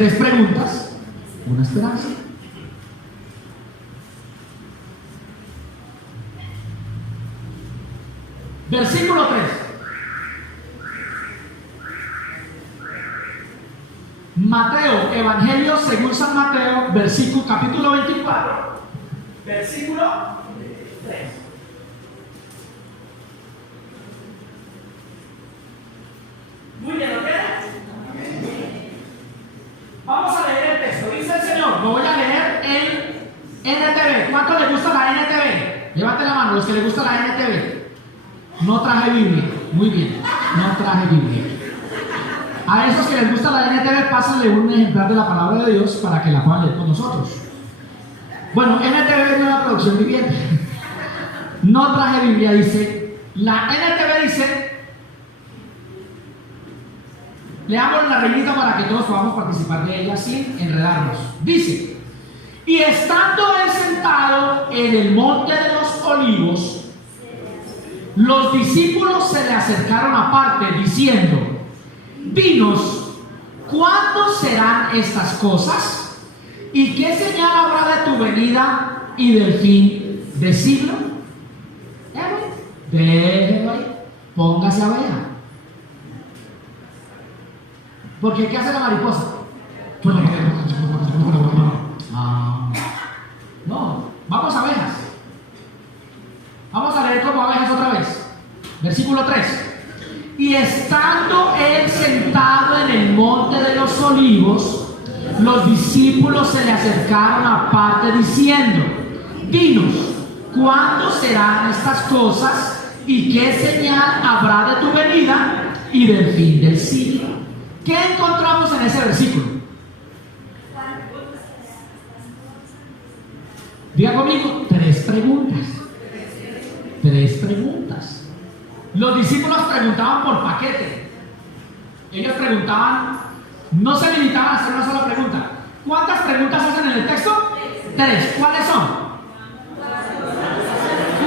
3 preguntas, una esperanza. Versículo 3. Mateo, Evangelio según San Mateo, capítulo 24, versículo 3. Muy bien, ¿lo tienes? Vamos a leer el texto. Dice el Señor, lo voy a leer en NTV. ¿Cuánto le gusta la NTV? Levante la mano, los que le gusta la NTV. No traje Biblia. Muy bien, no traje Biblia. A esos que les gusta la NTV, pásenle un ejemplar de la palabra de Dios para que la puedan leer con nosotros. Bueno, NTV es una traducción viviente. No traje Biblia, dice. La NTV dice, leamos la reglita para que todos podamos participar de ella sin enredarnos. Dice, y estando él sentado en el monte de los olivos, los discípulos se le acercaron aparte diciendo, dinos, ¿cuándo serán estas cosas? ¿Y qué señal habrá de tu venida y del fin del siglo? Déjelo ahí, póngase a ver. Porque ¿qué hace la mariposa? No, vamos a abejas. Vamos a leer como abejas otra vez. Versículo 3. Y estando él sentado en el monte de los olivos, los discípulos se le acercaron aparte diciendo, dinos, ¿cuándo serán estas cosas? ¿Y qué señal habrá de tu venida y del fin del siglo? ¿Qué encontramos en ese versículo? Diga conmigo, 3 preguntas. 3 preguntas. Los discípulos preguntaban por paquete. Ellos preguntaban, no se limitaban a hacer una sola pregunta. ¿Cuántas preguntas hacen en el texto? 3. ¿Cuáles son?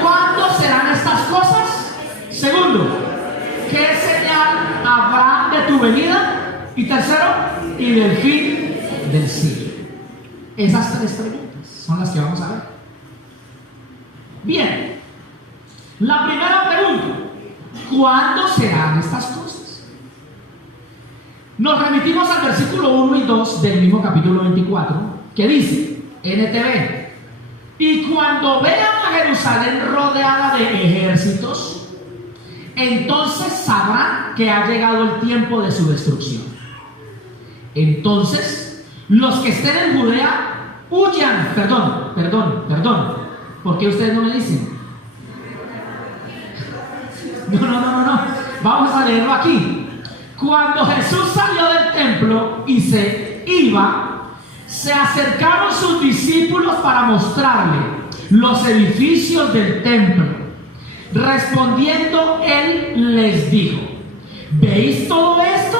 ¿Cuándo serán estas cosas? Segundo, ¿qué señal habrá de tu venida? Y tercero, y del fin del siglo. Esas 3 preguntas son las que vamos a ver. Bien, la primera pregunta, ¿cuándo serán estas cosas? Nos remitimos al versículo 1 y 2 del mismo capítulo 24, que dice, NTV, y cuando vean a Jerusalén rodeada de ejércitos, entonces sabrán que ha llegado el tiempo de su destrucción. Entonces, los que estén en Judea, huyan. Perdón. ¿Por qué ustedes no me dicen? No. Vamos a leerlo aquí. Cuando Jesús salió del templo y se iba, se acercaron sus discípulos para mostrarle los edificios del templo. Respondiendo, él les dijo, ¿veis todo esto?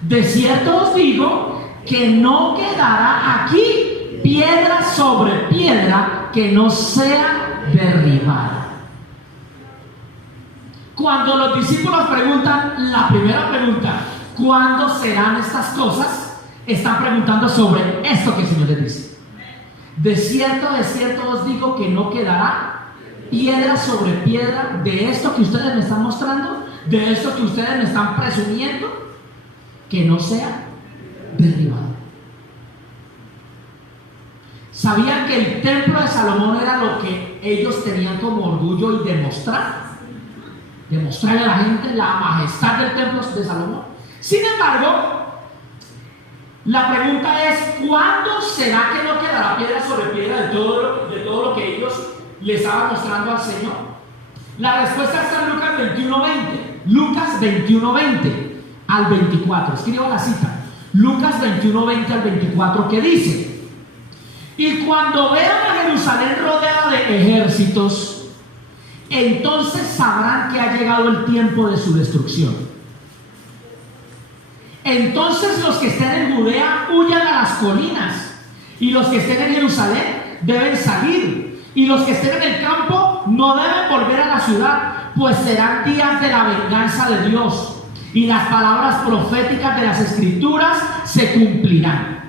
De cierto os digo que no quedará aquí piedra sobre piedra que no sea derribada. Cuando los discípulos preguntan la primera pregunta, ¿cuándo serán estas cosas? Están preguntando sobre esto que el Señor les dice. De cierto os digo que no quedará piedra sobre piedra de esto que ustedes me están mostrando, de esto que ustedes me están presumiendo, que no sea derribado. ¿Sabían que el templo de Salomón era lo que ellos tenían como orgullo y demostrarle a la gente la majestad del templo de Salomón? Sin embargo, la pregunta es, ¿cuándo será que no quedará piedra sobre piedra de todo lo que ellos le estaban mostrando al Señor? La respuesta está en Lucas 21:20. Lucas 21:20 al 24. Escriba la cita. Lucas 21:20 al 24, que dice: y cuando vean a Jerusalén rodeada de ejércitos, entonces sabrán que ha llegado el tiempo de su destrucción. Entonces los que estén en Judea huyan a las colinas, y los que estén en Jerusalén deben salir, y los que estén en el campo no deben volver a la ciudad, pues serán días de la venganza de Dios, y las palabras proféticas de las Escrituras se cumplirán.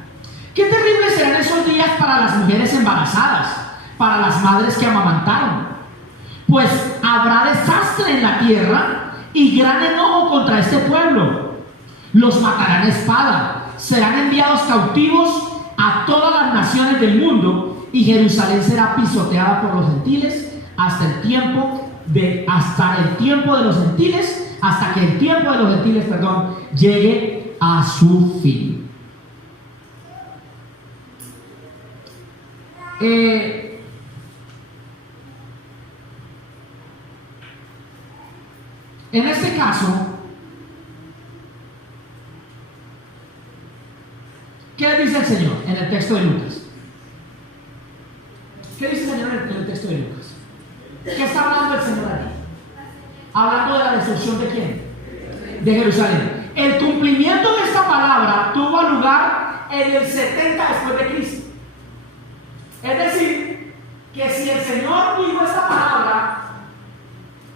Qué terribles serán esos días para las mujeres embarazadas, para las madres que amamantaron. Pues habrá desastre en la tierra y gran enojo contra este pueblo. Los matarán a espada, serán enviados cautivos a todas las naciones del mundo, y Jerusalén será pisoteada por los gentiles hasta que el tiempo de los gentiles, llegue a su fin. En este caso, ¿qué dice el Señor en el texto de Lucas? ¿Qué dice el Señor en el texto de Lucas? ¿Qué está hablando el Señor aquí? Hablando de la destrucción de ¿quién? De Jerusalén. El cumplimiento de esta palabra tuvo lugar en el 70 después de Cristo. Es decir, que si el Señor dijo esta palabra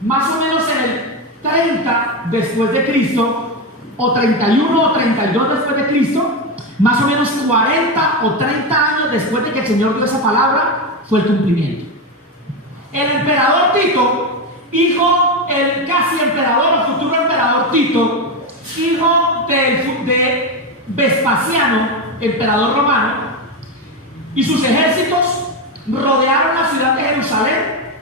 más o menos en el 30 después de Cristo, o 31 o 32 después de Cristo, más o menos 40 o 30 años después de que el Señor dio esa palabra, fue el cumplimiento. El emperador Tito, el casi emperador o futuro emperador Tito, hijo de Vespasiano, emperador romano, y sus ejércitos rodearon la ciudad de Jerusalén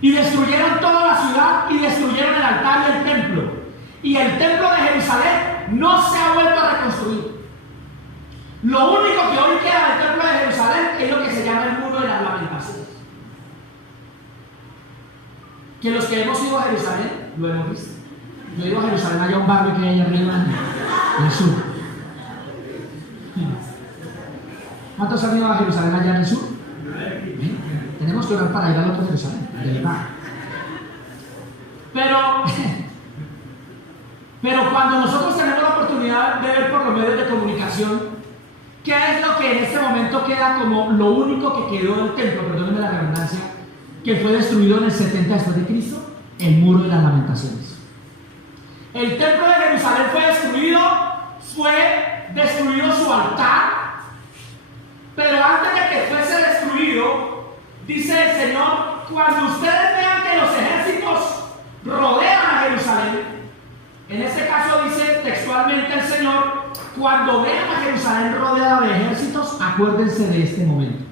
y destruyeron toda la ciudad y destruyeron el altar y el templo. Y el templo de Jerusalén no se ha vuelto a reconstruir. Lo único que hoy queda del templo de Jerusalén es lo que se llama el muro de las lamentaciones. Que los que hemos ido a Jerusalén lo hemos visto. Yo he ido a Jerusalén, allá un barrio que hay allá arriba en el sur. ¿Cuántos han ido a Jerusalén allá en el sur? ¿Bien? Tenemos que orar para ir al otro Jerusalén, al del mar. Pero cuando nosotros tenemos la oportunidad de ver por los medios de comunicación, ¿qué es lo que en este momento queda como lo único que quedó del templo, perdónenme la redundancia, que fue destruido en el 70 después de Cristo? El muro de las lamentaciones. El templo de Jerusalén fue destruido su altar, pero antes de que fuese destruido, dice el Señor, cuando ustedes vean que los ejércitos rodean a Jerusalén, en este caso dice textualmente el Señor, cuando vean a Jerusalén rodeada de ejércitos, acuérdense de este momento.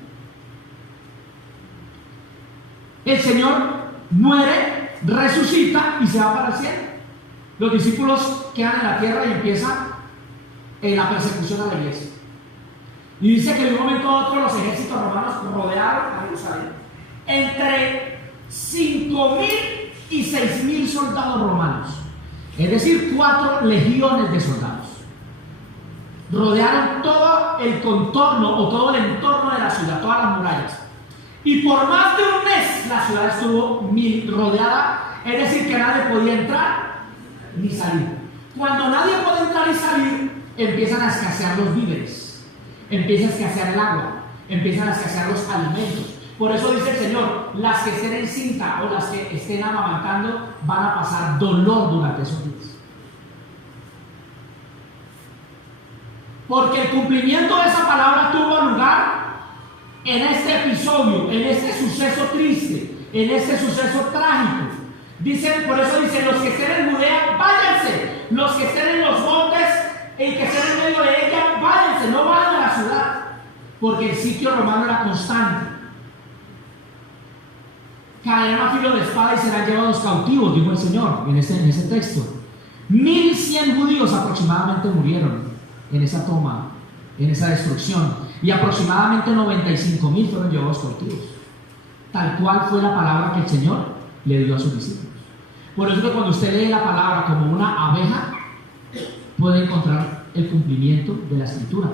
El Señor muere, resucita y se va para el cielo. Los discípulos quedan en la tierra y empieza la persecución a la iglesia. Y dice que de un momento a otro los ejércitos romanos rodearon a Jerusalén. Entre 5.000 y 6.000 soldados romanos, es decir, 4 legiones de soldados, rodearon todo el contorno o todo el entorno de la ciudad, todas las murallas. Y por más de un mes la ciudad estuvo rodeada, es decir, que nadie podía entrar ni salir. Cuando nadie puede entrar y salir, empiezan a escasear los víveres, empieza a escasear el agua, empiezan a escasear los alimentos. Por eso dice el Señor, las que estén encinta o las que estén amamantando van a pasar dolor durante esos días. Porque el cumplimiento de esa palabra tuvo lugar en este episodio, en este suceso triste, en este suceso trágico. Dicen, por eso dicen, los que estén en Judea, váyanse. Los que estén en los montes, el que estén en medio de ella, váyanse, no vayan a la ciudad. Porque el sitio romano era constante. Caerán a filo de espada y serán llevados cautivos, dijo el Señor en ese texto. 1.100 judíos aproximadamente murieron en esa toma, en esa destrucción, y aproximadamente 95.000 fueron llevados cautivos. Tal cual fue la palabra que el Señor le dio a sus discípulos. Por eso que cuando usted lee la palabra como una abeja, puede encontrar el cumplimiento de la escritura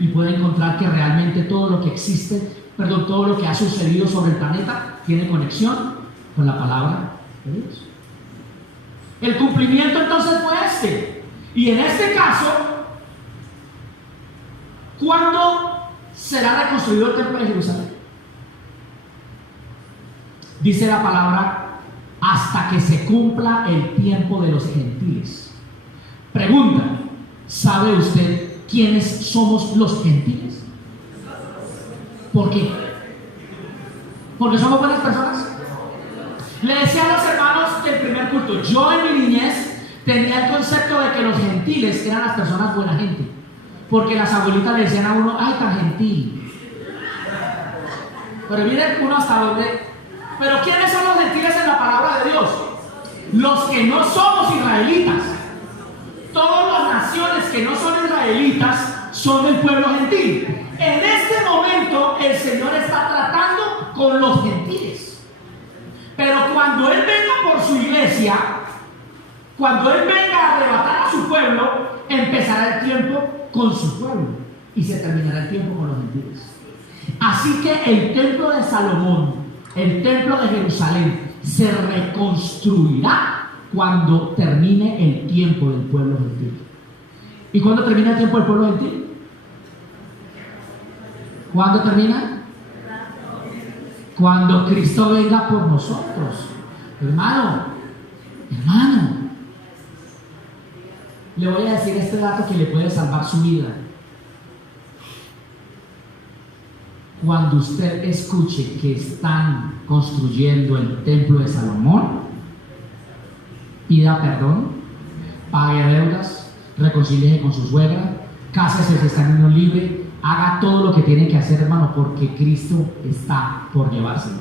y puede encontrar que realmente todo lo que existe, todo lo que ha sucedido sobre el planeta tiene conexión con la palabra de Dios. El cumplimiento entonces fue este. Y en este caso, ¿cuándo será reconstruido el templo de Jerusalén? Dice la palabra, hasta que se cumpla el tiempo de los gentiles. Pregunta, ¿sabe usted quiénes somos los gentiles? ¿Por qué? ¿Porque somos buenas personas? Le decía a los hermanos del primer culto, yo en mi niñez tenía el concepto de que los gentiles eran las personas buena gente, porque las abuelitas le decían a uno, ay, tan gentil. Pero miren uno hasta dónde. Pero ¿quiénes son los gentiles en la palabra de Dios? Los que no somos israelitas. Todas las naciones que no son israelitas son del pueblo gentil. En este momento el Señor está tratando con los gentiles. Pero cuando Él venga por su iglesia, cuando Él venga a arrebatar a su pueblo, empezará el tiempo con su pueblo y se terminará el tiempo con los gentiles. Así que el templo de Salomón, el templo de Jerusalén, se reconstruirá cuando termine el tiempo del pueblo gentil. ¿Y cuándo termina el tiempo del pueblo gentil? ¿Cuándo termina? Cuando Cristo venga por nosotros. Hermano, le voy a decir este dato que le puede salvar su vida. Cuando usted escuche que están construyendo el templo de Salomón, pida perdón, pague deudas, reconcíliese con su suegra, cásese si está en unión libre, haga todo lo que tiene que hacer, hermano, porque Cristo está por llevárselo.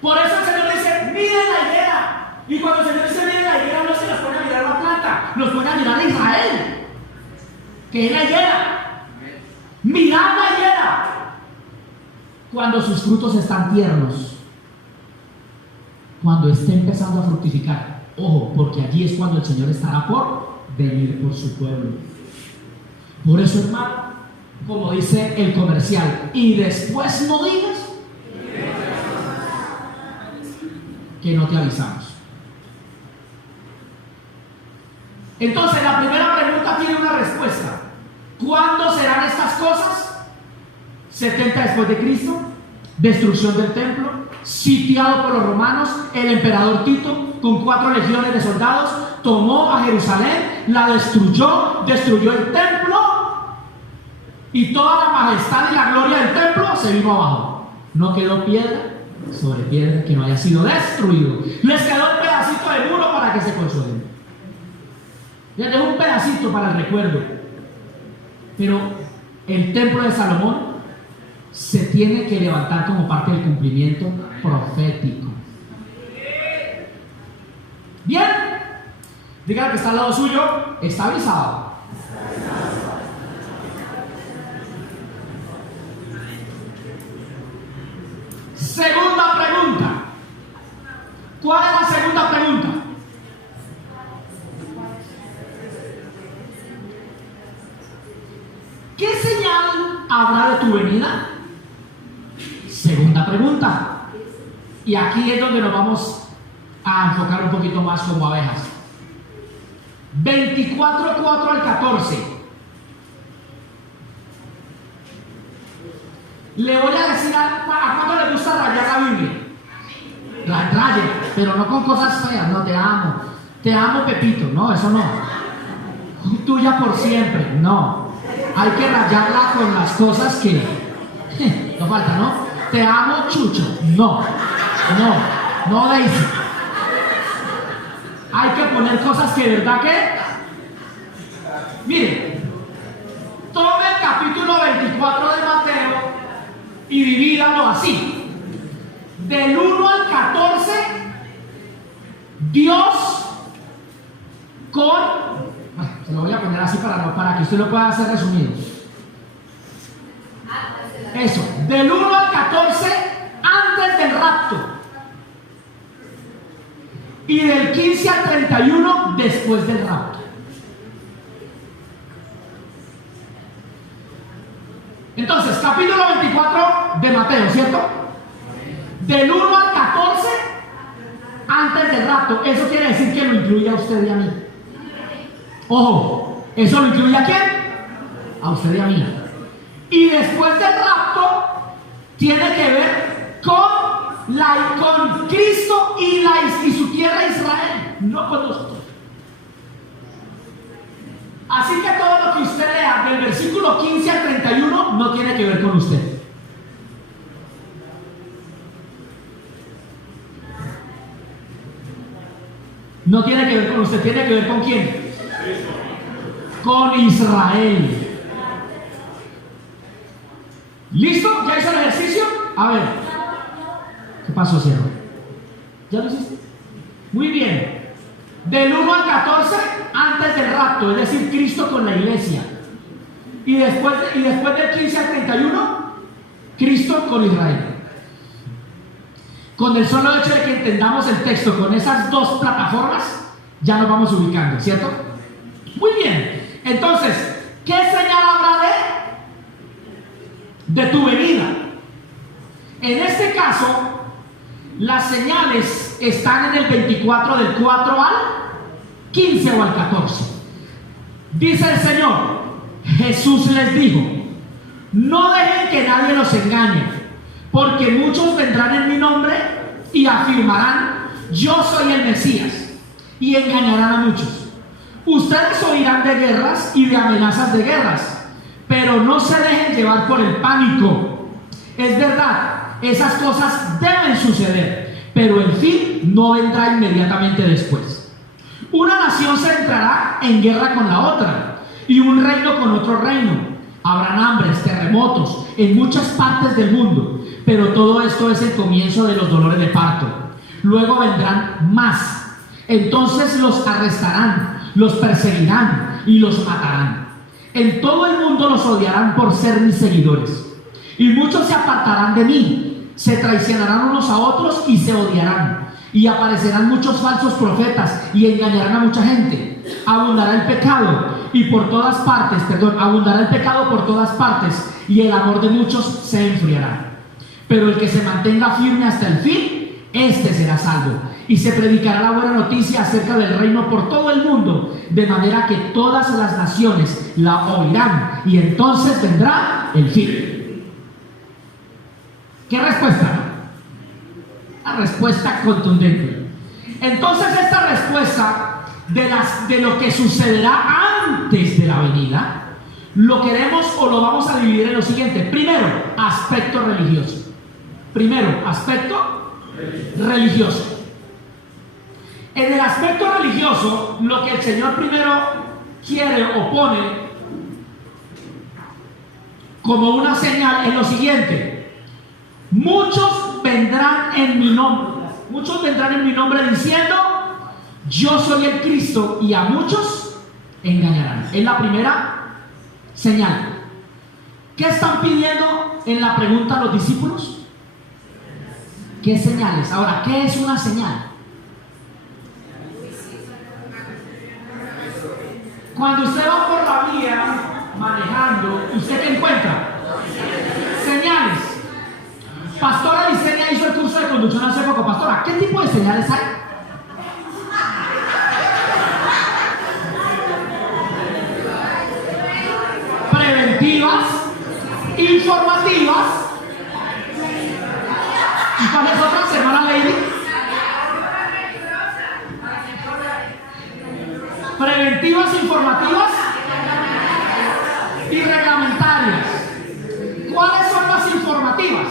Por eso el Señor dice, miren la higuera. Y cuando el Señor dice, miren la higuera, no se nos pone a mirar la planta, nos pone a mirar a Israel, que es la higuera. Mirad la higuera cuando sus frutos están tiernos, cuando esté empezando a fructificar. Ojo, porque allí es cuando el Señor estará por venir por su pueblo. Por eso, hermano, como dice el comercial, y después no digas que no te avisamos. Entonces, la primera pregunta tiene una respuesta. ¿Cuándo serán estas cosas? 70 después de Cristo, destrucción del templo, sitiado por los romanos. El emperador Tito, con 4 legiones de soldados, tomó a Jerusalén, la destruyó el templo, y toda la majestad y la gloria del templo se vino abajo. No quedó piedra sobre piedra que no haya sido destruido. Les quedó un pedacito de muro para que se consuelen. Les dejó un pedacito para el recuerdo. Pero el templo de Salomón se tiene que levantar como parte del cumplimiento profético. Bien, diga que está al lado suyo, está avisado. Segunda pregunta. ¿Cuál es la segunda pregunta? ¿Qué señal habrá de tu venida? Segunda pregunta. Y aquí es donde nos vamos a enfocar un poquito más como abejas. 24:4 al 14. Le voy a decir a cuánto le gusta rayar la Biblia. Raye, pero no con cosas feas. No, te amo Pepito. No, eso no. Tuya por siempre. No. Hay que rayarla con las cosas que no falta, ¿no? Te amo Chucho. No Daisy. Hay que poner cosas que de verdad que. Miren, tome el capítulo 24 de Mateo y divídalo así. Del 1 al 14, Dios con. Se lo voy a poner así para que usted lo pueda hacer resumido. Eso, del 1 al 14 antes del rapto. Y del 15 al 31 después del rapto. Entonces, capítulo 24 de Mateo, ¿cierto? Del 1 al 14 antes del rapto. Eso quiere decir que lo incluye a usted y a mí. Ojo, ¿eso lo incluye a quién? A usted y a mí. Y después del rapto tiene que ver con Cristo y su tierra Israel, no con nosotros. Así que todo lo que usted lea del versículo 15 al 31 no tiene que ver con usted. No tiene que ver con usted, tiene que ver con quién. Con Israel. ¿Listo? ¿Ya hizo el ejercicio? A ver. ¿Qué pasó, siervo? ¿Ya lo hiciste? Muy bien. Del 1 al 14, antes del rapto, es decir, Cristo con la iglesia. Y después del 15 al 31, Cristo con Israel. Con el solo hecho de que entendamos el texto con esas dos plataformas, ya nos vamos ubicando, ¿cierto? Muy bien. Entonces, ¿qué señal habrá de tu venida? En este caso, las señales están en el 24 del 4 al 15 o al 14. Dice el Señor, Jesús les dijo, no dejen que nadie los engañe, porque muchos vendrán en mi nombre y afirmarán, yo soy el Mesías, y engañarán a muchos. Ustedes oirán de guerras y de amenazas de guerras, pero no se dejen llevar por el pánico. Es verdad, esas cosas deben suceder, pero el fin no vendrá inmediatamente después. Una nación se entrará en guerra con la otra, y un reino con otro reino. Habrán hambres, terremotos en muchas partes del mundo, pero todo esto es el comienzo de los dolores de parto. Luego vendrán más. Entonces los arrestarán, los perseguirán y los matarán. En todo el mundo los odiarán por ser mis seguidores. Y muchos se apartarán de mí, se traicionarán unos a otros y se odiarán. Y aparecerán muchos falsos profetas y engañarán a mucha gente. Abundará el pecado abundará el pecado por todas partes, y el amor de muchos se enfriará. Pero el que se mantenga firme hasta el fin, este será salvo. Y se predicará la buena noticia acerca del reino por todo el mundo, de manera que todas las naciones la oirán, y entonces vendrá el fin. ¿Qué respuesta? La respuesta contundente. Entonces esta respuesta de lo que sucederá antes de la venida, lo queremos o lo vamos a dividir en lo siguiente. Primero, aspecto religioso. En el aspecto religioso, lo que el Señor primero quiere o pone como una señal es lo siguiente: muchos vendrán en mi nombre diciendo, yo soy el Cristo, y a muchos engañarán. Es la primera señal. ¿Qué están pidiendo en la pregunta los discípulos? ¿Qué señales? Ahora, ¿qué es una señal? Cuando usted va por la vía manejando, ¿usted qué encuentra? Señales. Pastora Licenia hizo el curso de conducción hace poco. Pastora, ¿qué tipo de señales hay? Preventivas, informativas. ¿Y cuáles otras, hermana Lady? Preventivas, informativas y reglamentarias. ¿Cuáles son las informativas?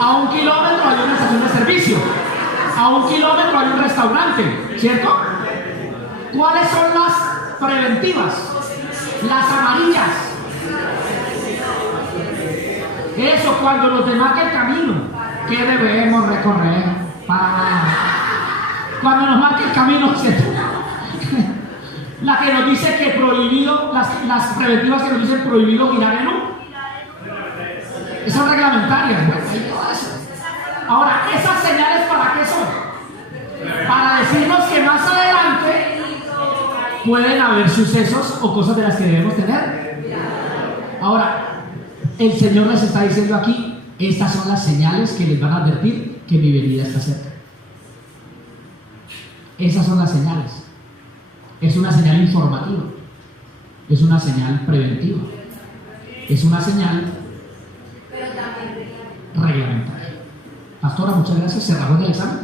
A 1 kilómetro hay una estación de servicio. A 1 kilómetro hay un restaurante, ¿cierto? ¿Cuáles son las preventivas? Las amarillas. Eso, cuando nos demarca el camino que debemos recorrer. Cuando nos marca el camino, la que nos dice que prohibido, las preventivas que nos dicen prohibido girar en U. Esas son reglamentarias, ¿no? Ahora, ¿esas señales para qué son? Para decirnos que más adelante pueden haber sucesos o cosas de las que debemos tener. Ahora, el Señor les está diciendo aquí, estas son las señales que les van a advertir que mi venida está cerca. Esas son las señales. Es una señal informativa, es una señal preventiva, es una señal reglamentaria. Pastora, muchas gracias, cerramos el examen.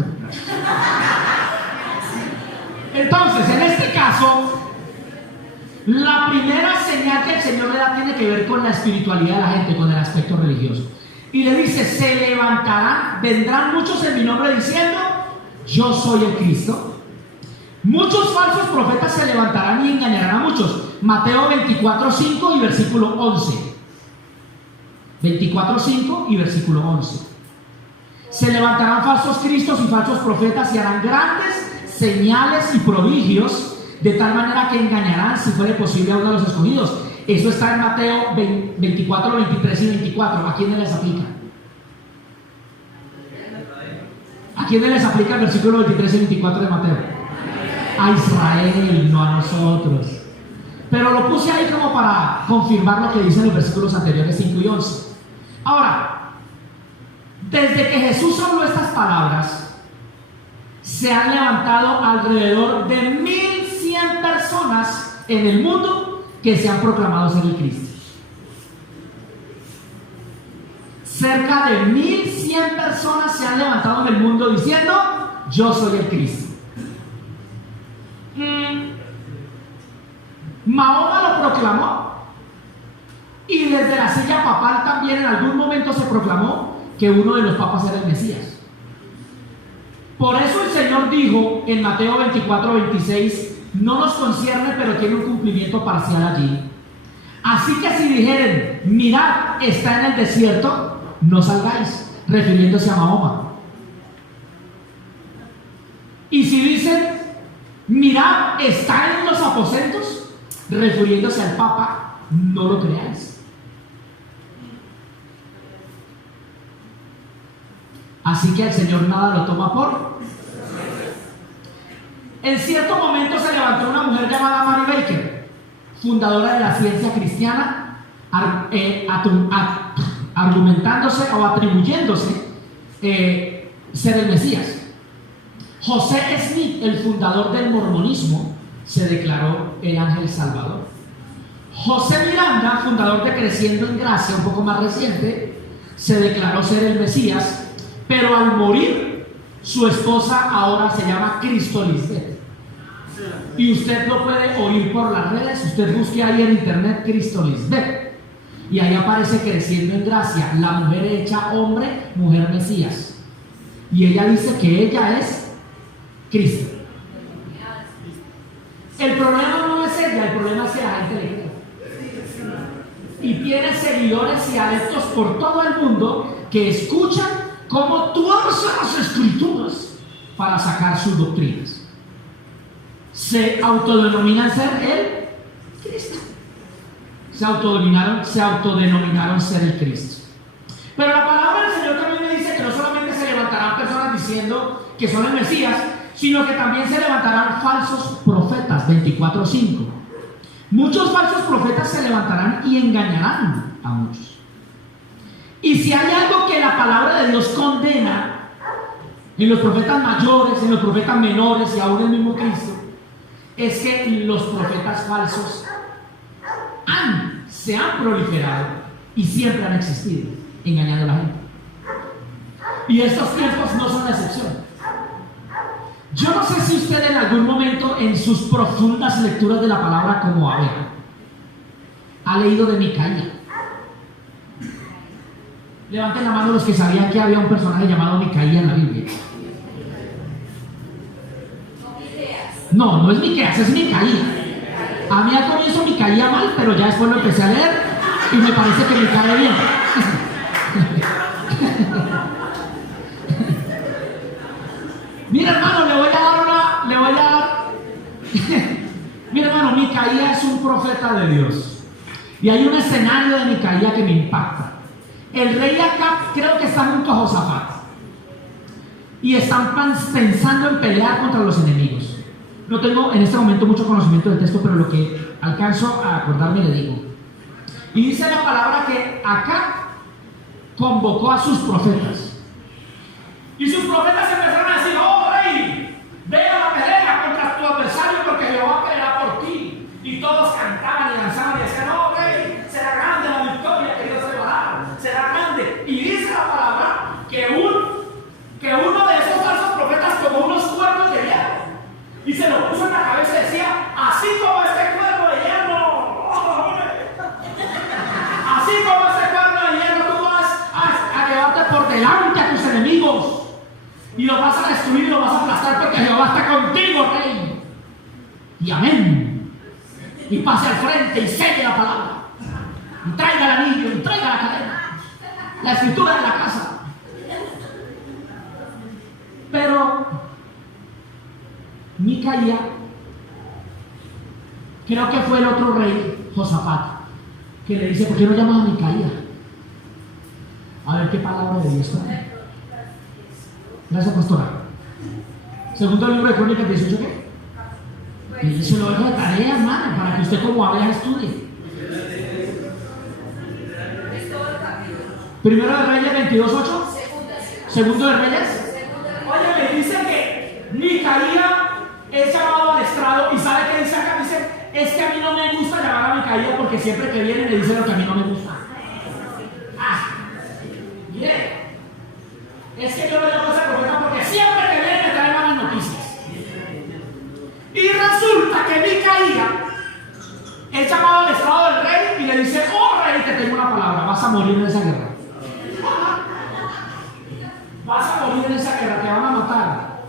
Entonces, en este caso, La primera señal que el Señor le da tiene que ver con la espiritualidad de la gente, con el aspecto religioso. Y le dice, se levantarán, vendrán muchos en mi nombre diciendo, yo soy el Cristo. Muchos falsos profetas se levantarán y engañarán a muchos. Mateo 24:5 y versículo 11. 24:5 y versículo 11. Se levantarán falsos cristos y falsos profetas y harán grandes señales y prodigios, de tal manera que engañarán, si fuere posible, a uno de los escogidos. Eso está en Mateo 24, 23 y 24. ¿A quiénes les aplica? ¿A quiénes les aplica el versículo 23 y 24 de Mateo? A Israel, no a nosotros. Pero lo puse ahí como para confirmar lo que dicen los versículos anteriores 5 y 11. Ahora, desde que Jesús habló estas palabras, se han levantado alrededor de 1100 personas en el mundo que se han proclamado ser el Cristo. Cerca de 1100 personas se han levantado en el mundo diciendo, yo soy el Cristo. Mahoma lo proclamó, y desde la silla papal también en algún momento se proclamó que uno de los papas era el Mesías. Por eso el Señor dijo en Mateo 24, 26, no nos concierne, pero tiene un cumplimiento parcial allí. Así que si dijeren, mirad, está en el desierto, no salgáis, refiriéndose a Mahoma. Y si dicen, mirad, está en los aposentos, refiriéndose al Papa, no lo creáis. Así que el Señor nada lo toma por. En cierto momento se levantó una mujer llamada Mary Baker, fundadora de la ciencia cristiana, argumentándose o atribuyéndose ser el Mesías. José Smith, el fundador del mormonismo, se declaró el ángel salvador. José Miranda, fundador de Creciendo en Gracia, un poco más reciente, se declaró ser el Mesías, pero al morir, su esposa ahora se llama Cristo Lisbeth. Y usted lo puede oír por las redes. Usted busque ahí en internet Cristo Lisbeth, y ahí aparece Creciendo en Gracia, la mujer hecha hombre, mujer Mesías. Y ella dice que ella es Cristo. El problema no es ella, el problema es que la gente le cree. Y tiene seguidores y adeptos por todo el mundo que escuchan cómo tuerce las escrituras para sacar sus doctrinas. Se autodenominan ser el Cristo. Se autodenominaron ser el Cristo. Pero la palabra del Señor también me dice que no solamente se levantarán personas diciendo que son el Mesías, sino que también se levantarán falsos profetas. 24:5. Muchos falsos profetas se levantarán y engañarán a muchos. Y si hay algo que la palabra de Dios condena en los profetas mayores, en los profetas menores y aún el mismo Cristo, es que los profetas falsos se han proliferado y siempre han existido, engañando a la gente. Y estos tiempos no son la excepción. Yo no sé si usted en algún momento en sus profundas lecturas de la palabra como Abel ha leído de Micaía. Levanten la mano los que sabían que había un personaje llamado Micaía en la Biblia. No es Miqueas, es Micaía. A mí al comienzo me caía mal, pero ya después lo empecé a leer y me parece que me cae bien. Mira, hermano, le voy a dar Mira, hermano, Micaía es un profeta de Dios. Y hay un escenario de Micaía que me impacta. El rey Acab creo que está junto a Josafat y están pensando en pelear contra los enemigos. No tengo en este momento mucho conocimiento del texto, pero lo que alcanzo a acordarme le digo. Y dice la palabra que Acab convocó a sus profetas. Y sus profetas empezaron a decir: oh rey, ve a la pelea contra tu adversario porque Jehová peleará por ti. Y todos cantaban y danzaban y decían: oh rey, será grande la victoria que Dios te va a dar, será grande. Y dice la palabra que uno de esos falsos profetas tomó unos cuernos de hierro y se lo puso en la cabeza y decía: así como este cuerno de hierro y lo vas a destruir y lo vas a aplastar porque Jehová está contigo, rey. Y amén. Y pase al frente y selle la palabra. Y traiga el anillo, y traiga la cadena, la escritura de la casa. Pero Micaía, creo que fue el otro rey, Josafat, que le dice: ¿por qué no llamas a Micaía? A ver qué palabra de Dios trae. Gracias, pastora. Segundo libro de Crónicas 18, ¿qué? Y se lo dejo de tarea, hermano, para que usted como abeja estudie. Primero de Reyes 22:8. Segundo de Reyes. Oye, me dice que Micaía es llamado al estrado, y ¿sabe qué dice acá? Dice: es que a mí no me gusta llamar a Micaía porque siempre que viene me dice lo que a mí no me gusta. Mire, es que yo no le llamo a esa profeta porque siempre que viene me trae malas noticias. Y resulta que Micaía es llamado al estrado del rey y le dice: oh rey, te tengo una palabra, vas a morir en esa guerra. Vas a morir en esa guerra, te van a matar.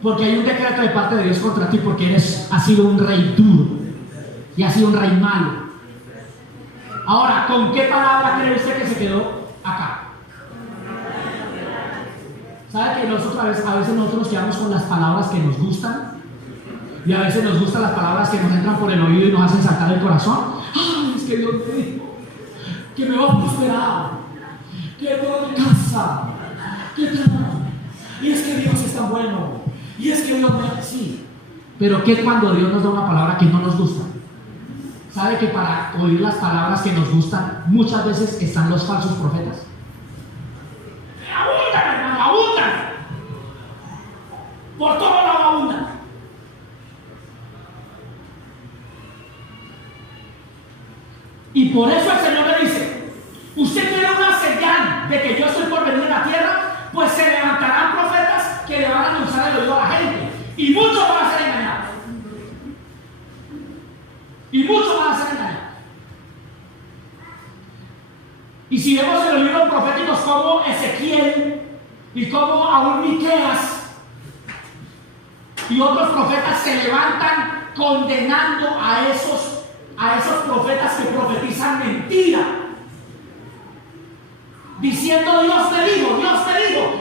Porque hay un decreto de parte de Dios contra ti, porque has sido un rey duro y has sido un rey malo. Ahora, ¿con qué palabra cree usted que se quedó acá? ¿Sabe que nosotros a veces nosotros quedamos con las palabras que nos gustan? Y a veces nos gustan las palabras que nos entran por el oído y nos hacen saltar el corazón. ¡Ay, es que Dios me dijo que me va a prosperar, que tengo mi casa, que tengo! Y es que Dios es tan bueno, y es que Dios me hace así. Pero ¿qué cuando Dios nos da una palabra que no nos gusta? ¿Sabe que para oír las palabras que nos gustan muchas veces están los falsos profetas? ¡Abundan, hermano, abundan! Por todo lado abundan. Y por eso el Señor le dice: usted tiene una señal de que yo estoy por venir a la tierra, pues se levantarán profetas que le van a anunciar el oído a la gente, y muchos van a ser engañados. Y muchos van a ser engañados. Y si vemos en los libros proféticos como Ezequiel y como aún Miqueas y otros profetas se levantan condenando a esos profetas que profetizan mentira, diciendo: Dios me dijo,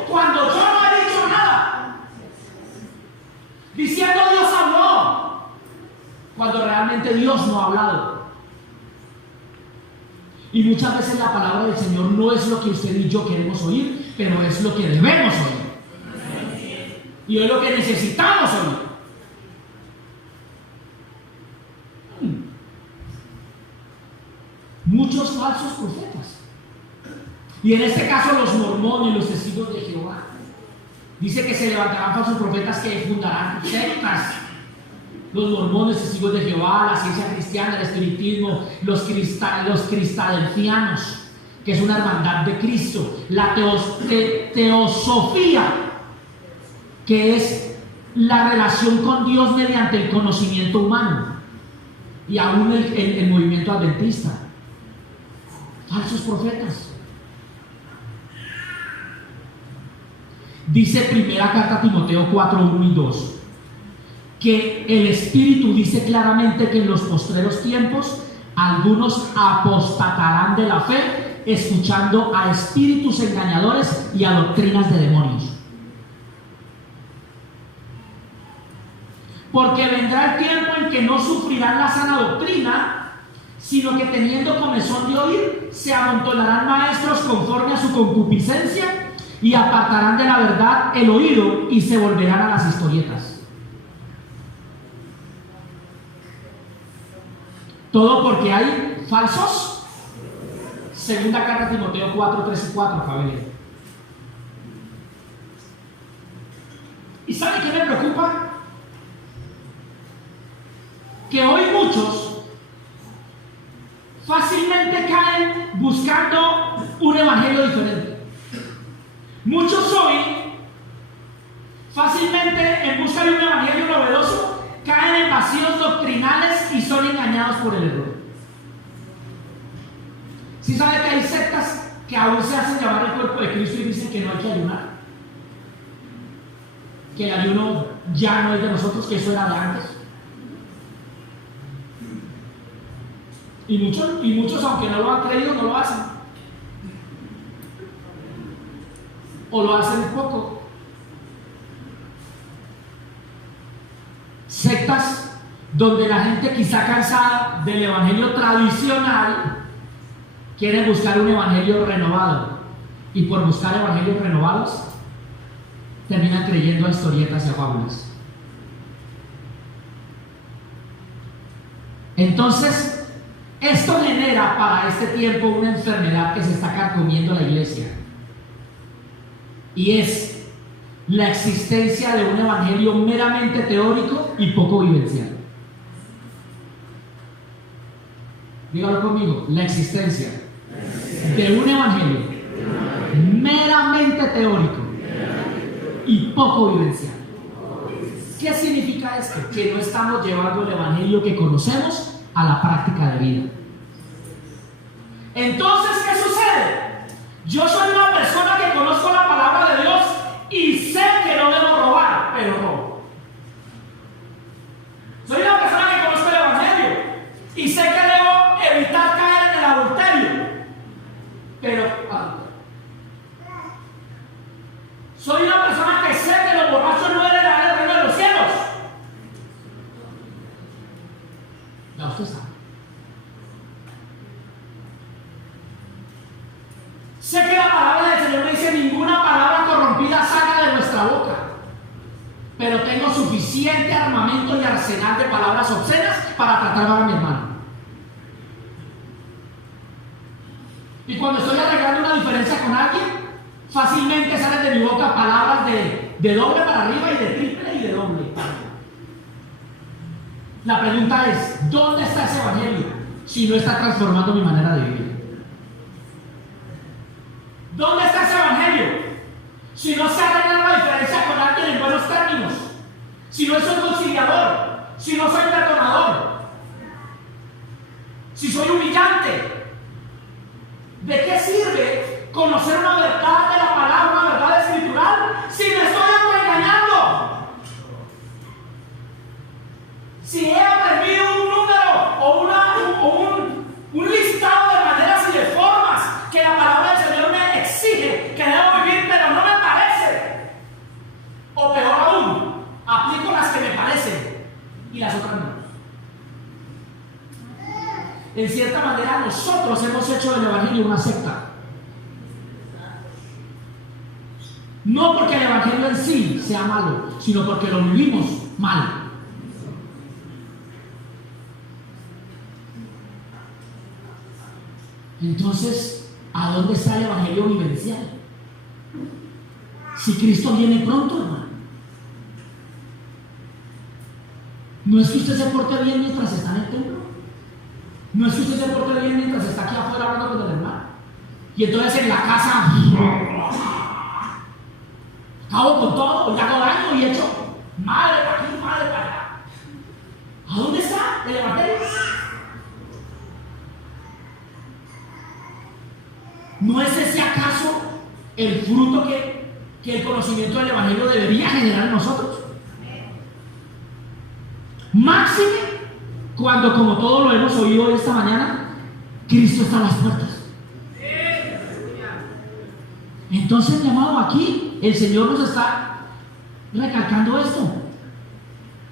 cuando yo no he dicho nada, diciendo: Dios habló, cuando realmente Dios no ha hablado. Y muchas veces la palabra del Señor no es lo que usted y yo queremos oír, pero es lo que debemos oír, y es lo que necesitamos oír. Muchos falsos profetas. Y en este caso los mormones, los testigos de Jehová, dice que se levantarán falsos profetas que fundarán sectas. Los mormones, testigos de Jehová, la ciencia cristiana, el espiritismo, los cristadelfianos, que es una hermandad de Cristo, la teosofía, que es la relación con Dios mediante el conocimiento humano, y aún el movimiento adventista. Falsos profetas. Dice primera carta a Timoteo 4:1 y 2 que el Espíritu dice claramente que en los postreros tiempos algunos apostatarán de la fe, escuchando a espíritus engañadores y a doctrinas de demonios. Porque vendrá el tiempo en que no sufrirán la sana doctrina, sino que teniendo comezón de oír, se amontonarán maestros conforme a su concupiscencia y apartarán de la verdad el oído y se volverán a las historietas. Todo porque hay falsos. Segunda carta a Timoteo 4:3 y 4, caballero. ¿Y sabe qué me preocupa? Que hoy muchos fácilmente caen buscando un evangelio diferente. Muchos hoy fácilmente en busca de un evangelio novedoso caen en vacíos doctrinales y son engañados por el error. ¿Sí sabe que hay sectas que aún se hacen llamar el cuerpo de Cristo y dicen que no hay que ayunar? que el ayuno ya no es de nosotros, que eso era de antes. Y muchos, aunque no lo han creído, no lo hacen. O lo hacen poco. Sectas donde la gente quizá cansada del evangelio tradicional quiere buscar un evangelio renovado. Y por buscar evangelios renovados terminan creyendo a historietas y a fábulas. Entonces, esto genera para este tiempo una enfermedad que se está carcomiendo la iglesia, y es la existencia de un evangelio meramente teórico y poco vivencial. Dígalo conmigo, la existencia de un evangelio meramente teórico y poco vivencial. ¿Qué significa esto? Que no estamos llevando el evangelio que conocemos a la práctica de vida. Entonces, ¿qué sucede? Yo soy una persona que conozco la palabra de Dios y sé que no debo robar, pero robo. Soy una persona que conozco el evangelio y sé que debo evitar caer en el adulterio, pero soy una persona que sé que los borrachos no heredarán el reino de los cielos. Ya usted sabe. Sé que la palabra del Señor me dice: ninguna palabra corrompida salga de vuestra boca. Pero tengo suficiente armamento y arsenal de palabras obscenas para tratar mal a mi hermano. Y cuando estoy arreglando una diferencia con alguien, fácilmente salen de mi boca palabras de doble para arriba y de triple y de doble. La pregunta es: ¿dónde está ese evangelio si no está transformando mi manera de vivir? ¿Dónde está ese evangelio si no se arregla la diferencia con alguien en buenos términos? Si no soy conciliador, si no soy perdonador, si soy humillante. ¿De qué sirve conocer una verdad de la palabra, una verdad escritural, si me estoy autoengañando? Si he aprendido un número o un listado de maneras y de formas que la palabra del Señor me exige que debo vivir, pero no me parece. O peor aún, aplico las que me parecen y las otras no. En cierta manera, nosotros hemos hecho del evangelio una secta. No porque el evangelio en sí sea malo, sino porque lo vivimos mal. Entonces, ¿a dónde está el evangelio vivencial? Si Cristo viene pronto, hermano. No es que usted se porte bien mientras está en el templo. No es que usted se porte bien mientras está aquí afuera hablando con el hermano. Y entonces en la casa acabo con todo, y hago daño y echo madre para aquí, madre para allá. ¿A dónde está el evangelio? ¿No es ese acaso el fruto que el conocimiento del evangelio debería generar en nosotros? Máxime cuando, como todo lo hemos oído esta mañana, Cristo está a las puertas. Entonces, mi amado, aquí el Señor nos está recalcando esto.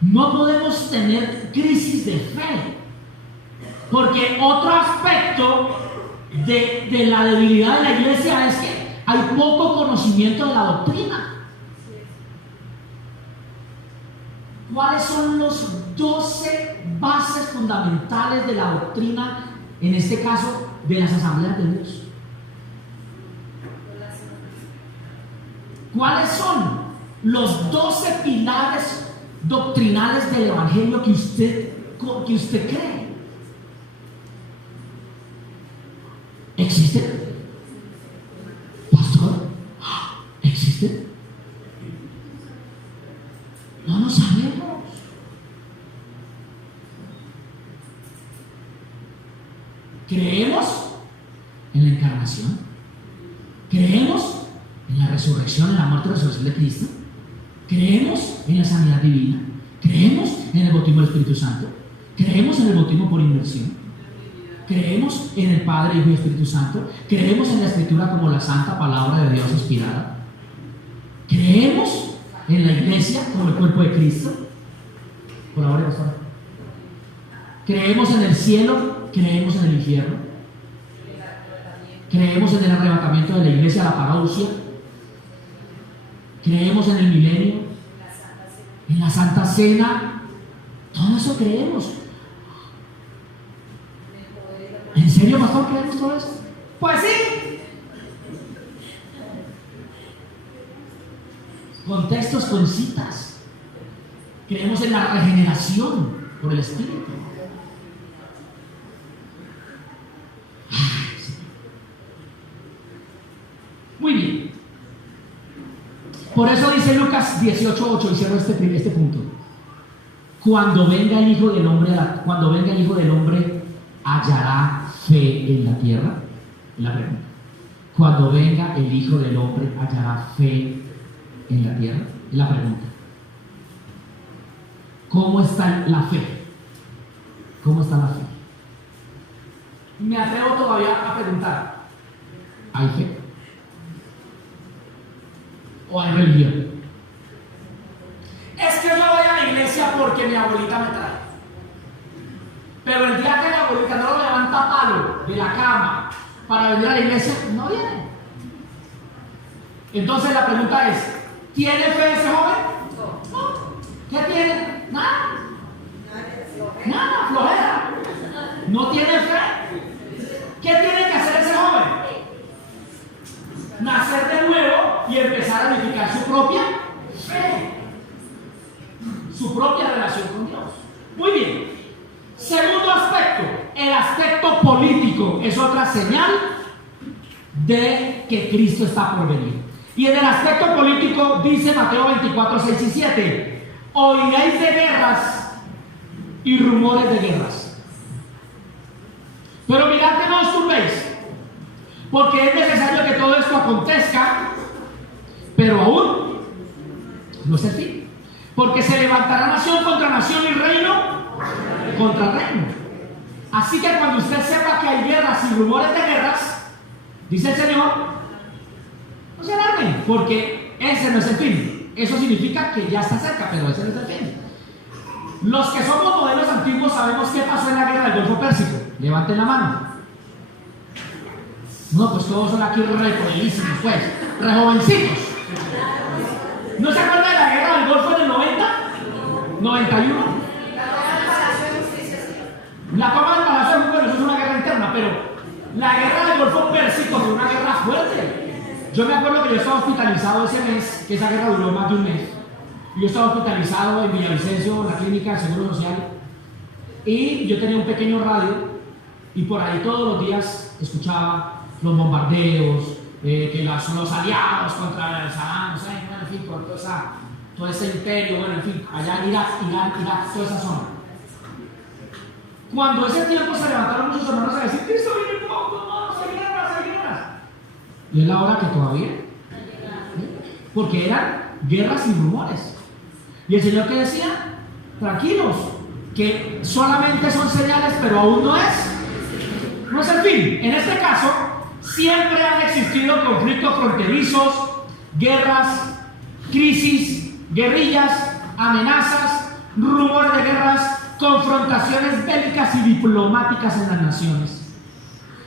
No podemos tener crisis de fe, porque otro aspecto de la debilidad de la iglesia es que hay poco conocimiento de la doctrina. ¿Cuáles son los 12 bases fundamentales de la doctrina, en este caso de las asambleas de Dios? ¿Cuáles son los 12 pilares doctrinales del evangelio que usted cree? ¿Existen? ¿Pastor? ¿Existen? No lo sabemos. ¿Creemos en la encarnación? ¿Creemos en la resurrección, en la muerte y resurrección de Cristo? Creemos en la sanidad divina, creemos en el bautismo del Espíritu Santo, creemos en el bautismo por inmersión, creemos en el Padre, Hijo y Espíritu Santo, creemos en la Escritura como la santa palabra de Dios inspirada, creemos en la iglesia como el cuerpo de Cristo. Por ahora, pastor. Creemos en el cielo, creemos en el infierno, creemos en el arrebatamiento de la iglesia a la parousia, creemos en el milenio, en la Santa Cena. Todo eso creemos. ¿En serio, pastor, creemos todo eso? Pues sí. Con textos, con citas. Creemos en la regeneración por el Espíritu. Muy bien. Por eso dice Lucas 18:8, y cierro este punto. Cuando venga el Hijo del Hombre, ¿hallará fe en la tierra? La pregunta. Cuando venga el Hijo del Hombre, ¿hallará fe en la tierra? La pregunta. ¿Cómo está la fe? ¿Cómo está la fe? Me atrevo todavía a preguntar: ¿hay fe? ¿O hay religión? Es que yo voy a la iglesia porque mi abuelita me trae. Pero el día que mi abuelita no lo levanta palo de la cama para venir a la iglesia, no viene. Entonces la pregunta es: ¿tiene fe ese joven? No. ¿Qué tiene? Nada. Nada, flojera. No tiene fe. ¿Qué tiene que hacer ese joven? Nacer de nuevo y empezar a edificar su propia fe, su propia relación con Dios. Muy bien. Segundo aspecto, el aspecto político es otra señal de que Cristo está por venir. Y en el aspecto político dice Mateo 24:6 y 7: oiréis de guerras y rumores de guerras, pero mirad que no os turbéis, porque es necesario que todo esto acontezca, pero aún no es el fin, porque se levantará nación contra nación y reino contra reino. Así que cuando usted sepa que hay guerras y rumores de guerras, dice el Señor, no se alarmen, porque ese no es el fin. Eso significa que ya está cerca, pero ese no es el fin. Los que somos modelos antiguos sabemos qué pasó en la guerra del Golfo Pérsico. Levanten la mano. No, pues todos son aquí re jovencísimos, pues, re jovencitos. ¿No se acuerdan de la guerra del Golfo del 90? 91. La toma del Palacio de Bueno, eso es una guerra interna, pero la guerra del Golfo Pérsico fue una guerra fuerte. Yo me acuerdo que yo estaba hospitalizado ese mes, que esa guerra duró más de un mes. Yo estaba hospitalizado en Villavicencio, en la clínica de Seguro Social, y yo tenía un pequeño radio, y por ahí todos los días escuchaba los bombardeos, que los aliados contra Saddam Hussein, bueno, en fin, con todo ese imperio, bueno, en fin, allá en Irak, toda esa zona. Cuando ese tiempo se levantaron muchos hermanos a decir: Cristo viene pronto, no, hay guerras. Y es la hora que todavía, porque eran guerras y rumores. Y el Señor, que decía: tranquilos, que solamente son señales, pero aún no es el fin. En este caso, siempre han existido conflictos fronterizos, guerras, crisis, guerrillas, amenazas, rumores de guerras, confrontaciones bélicas y diplomáticas en las naciones.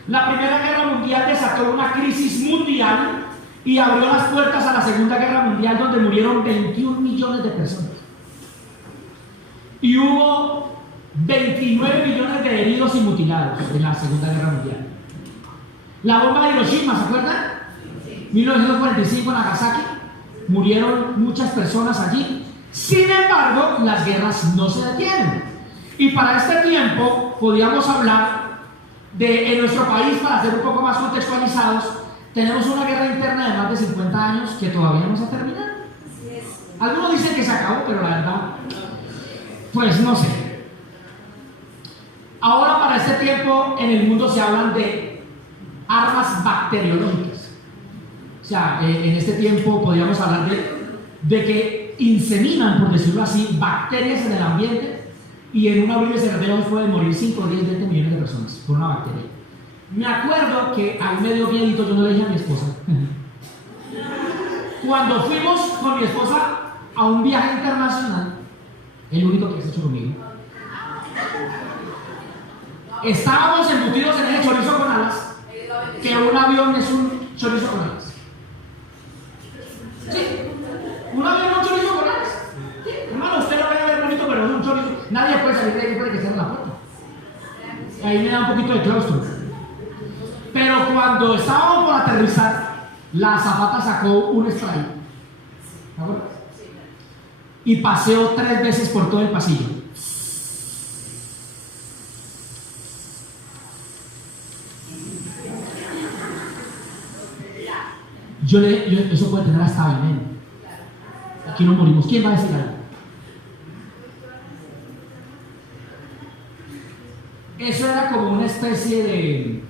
La Primera Guerra Mundial desató una crisis mundial y abrió las puertas a la Segunda Guerra Mundial, donde murieron 21 millones de personas. Y hubo 29 millones de heridos y mutilados en la Segunda Guerra Mundial. La bomba de Hiroshima, ¿se acuerdan? 1945 en Nagasaki, murieron muchas personas allí. Sin embargo, las guerras no se detienen. Y para este tiempo podíamos hablar de, en nuestro país, para ser un poco más contextualizados, tenemos una guerra interna de más de 50 años que todavía no se ha terminado. Algunos dicen que se acabó, pero la verdad, pues no sé. Ahora, para este tiempo, en el mundo se hablan de armas bacteriológicas. O sea, en este tiempo podríamos hablar de que inseminan, por decirlo así, bacterias en el ambiente, y en un abrir y cerrar de ojos pueden morir 5, 10, 20 millones de personas por una bacteria. Me acuerdo que ahí me dio miedito, yo no le dije a mi esposa. Cuando fuimos con mi esposa a un viaje internacional, el único que has hecho conmigo, estábamos embutidos en ese chorizo con alas, que un avión es un chorizo con alas. Sí, un avión es un chorizo con alas. Sí, hermano, usted lo ve a ver bonito, pero es un chorizo. Nadie puede salir de ahí, puede que cierre la puerta. Ahí me da un poquito de claustro. Pero cuando estábamos por aterrizar, la azafata sacó un spray, ¿te acuerdas? Y paseó 3 veces por todo el pasillo. Eso puede tener hasta veneno. Aquí no morimos. ¿Quién va a decir algo? Eso era como una especie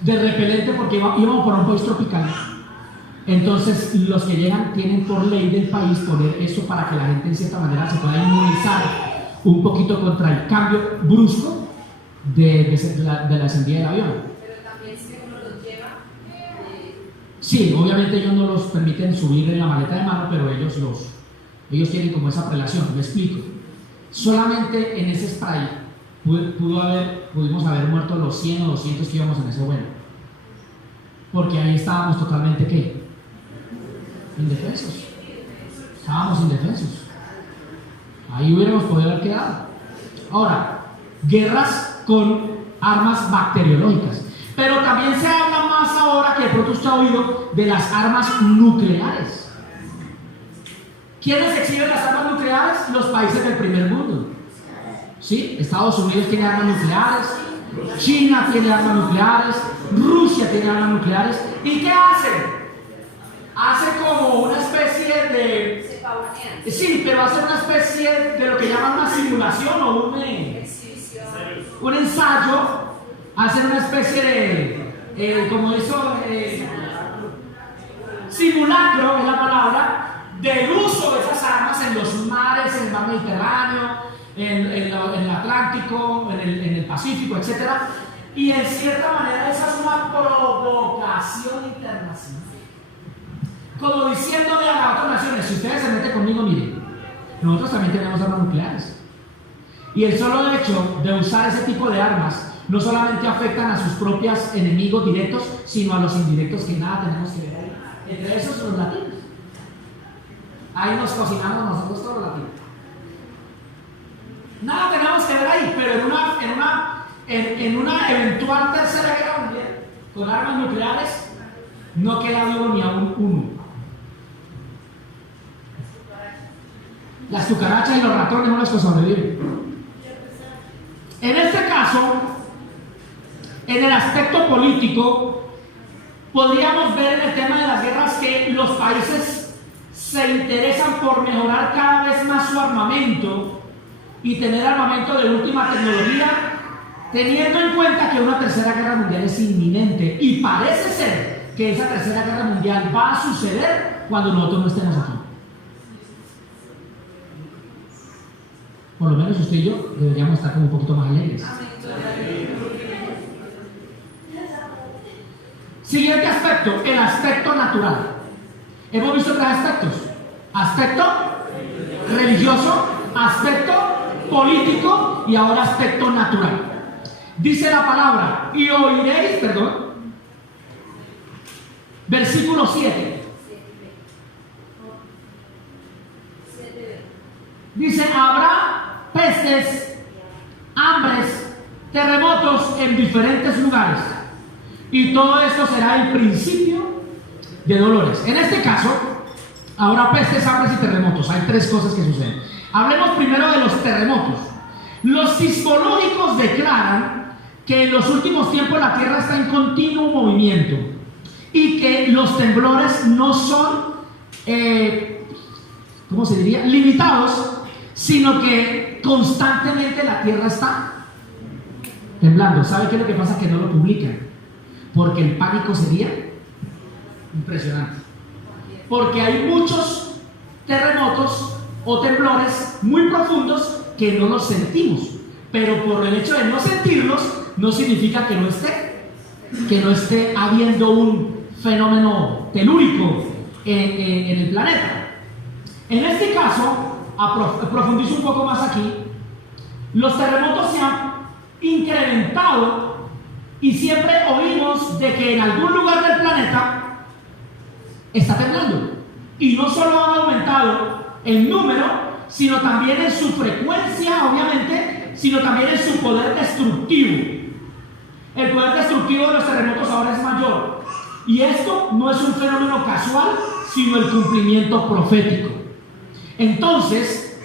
de repelente, porque íbamos por un país tropical. Entonces los que llegan tienen por ley del país poner eso para que la gente en cierta manera se pueda inmunizar un poquito contra el cambio brusco de la descendida del avión. Pero también si uno los lleva. Sí, obviamente ellos no los permiten subir en la maleta de mano, pero ellos tienen como esa prelación. Me explico. Solamente en ese spray pudimos haber muerto los 100 o 200 que íbamos en ese vuelo, porque ahí estábamos totalmente ¿qué? Indefensos. Estábamos indefensos. Ahí hubiéramos podido haber quedado. Ahora, guerras con armas bacteriológicas, pero también se habla más ahora, que de pronto usted ha oído, de las armas nucleares. ¿Quiénes exhiben las armas nucleares? Los países del primer mundo. ¿Sí? Estados Unidos tiene armas nucleares, China tiene armas nucleares, Rusia tiene armas nucleares. ¿Y qué hacen? Hace como una especie de... Se pavonean. Sí, pero hace una especie de lo que llaman una simulación o Exhibición. un ensayo. Hacen una especie de... como eso... simulacro es la palabra, del uso de esas armas en los mares, en el mar Mediterráneo, en el Atlántico, en el Pacífico, etc. Y en cierta manera esa es una provocación internacional. Como diciéndole a las otras naciones, si ustedes se meten conmigo, miren, nosotros también tenemos armas nucleares. Y el solo hecho de usar ese tipo de armas no solamente afectan a sus propios enemigos directos, sino a los indirectos que nada tenemos que ver ahí. Entre esos los latinos. Ahí nos cocinamos nosotros todos los latinos. Nada tenemos que ver ahí, pero en una eventual tercera guerra mundial con armas nucleares no queda vivo ni a uno. Las cucarachas y los ratones son los que sobreviven. En este caso, en el aspecto político, podríamos ver en el tema de las guerras que los países se interesan por mejorar cada vez más su armamento y tener armamento de última tecnología, teniendo en cuenta que una tercera guerra mundial es inminente y parece ser que esa tercera guerra mundial va a suceder cuando nosotros no estemos aquí. Por lo menos usted y yo deberíamos estar como un poquito más alegres. Siguiente aspecto, el aspecto natural. Hemos visto 3 aspectos: aspecto religioso, aspecto político y ahora aspecto natural. Dice la palabra, y oiréis, versículo 7. Dice, habrá pestes, hambres, terremotos en diferentes lugares, y todo esto será el principio de dolores. En este caso, habrá pestes, hambres y terremotos. Hay 3 cosas que suceden. Hablemos primero de los terremotos. Los sismológicos declaran que en los últimos tiempos la Tierra está en continuo movimiento y que los temblores no son, ¿cómo se diría?, limitados, sino que constantemente la Tierra está temblando. ¿Sabe qué es lo que pasa? Que no lo publican, porque el pánico sería impresionante, porque hay muchos terremotos o temblores muy profundos que no los sentimos, pero por el hecho de no sentirlos no significa que no esté habiendo un fenómeno telúrico en el planeta. En este caso, profundizo un poco más aquí, los terremotos se han incrementado y siempre oímos de que en algún lugar del planeta está temblando. Y no solo han aumentado en número, sino también en su frecuencia, obviamente, sino también en su poder destructivo. El poder destructivo de los terremotos ahora es mayor. Y esto no es un fenómeno casual, sino el cumplimiento profético. Entonces,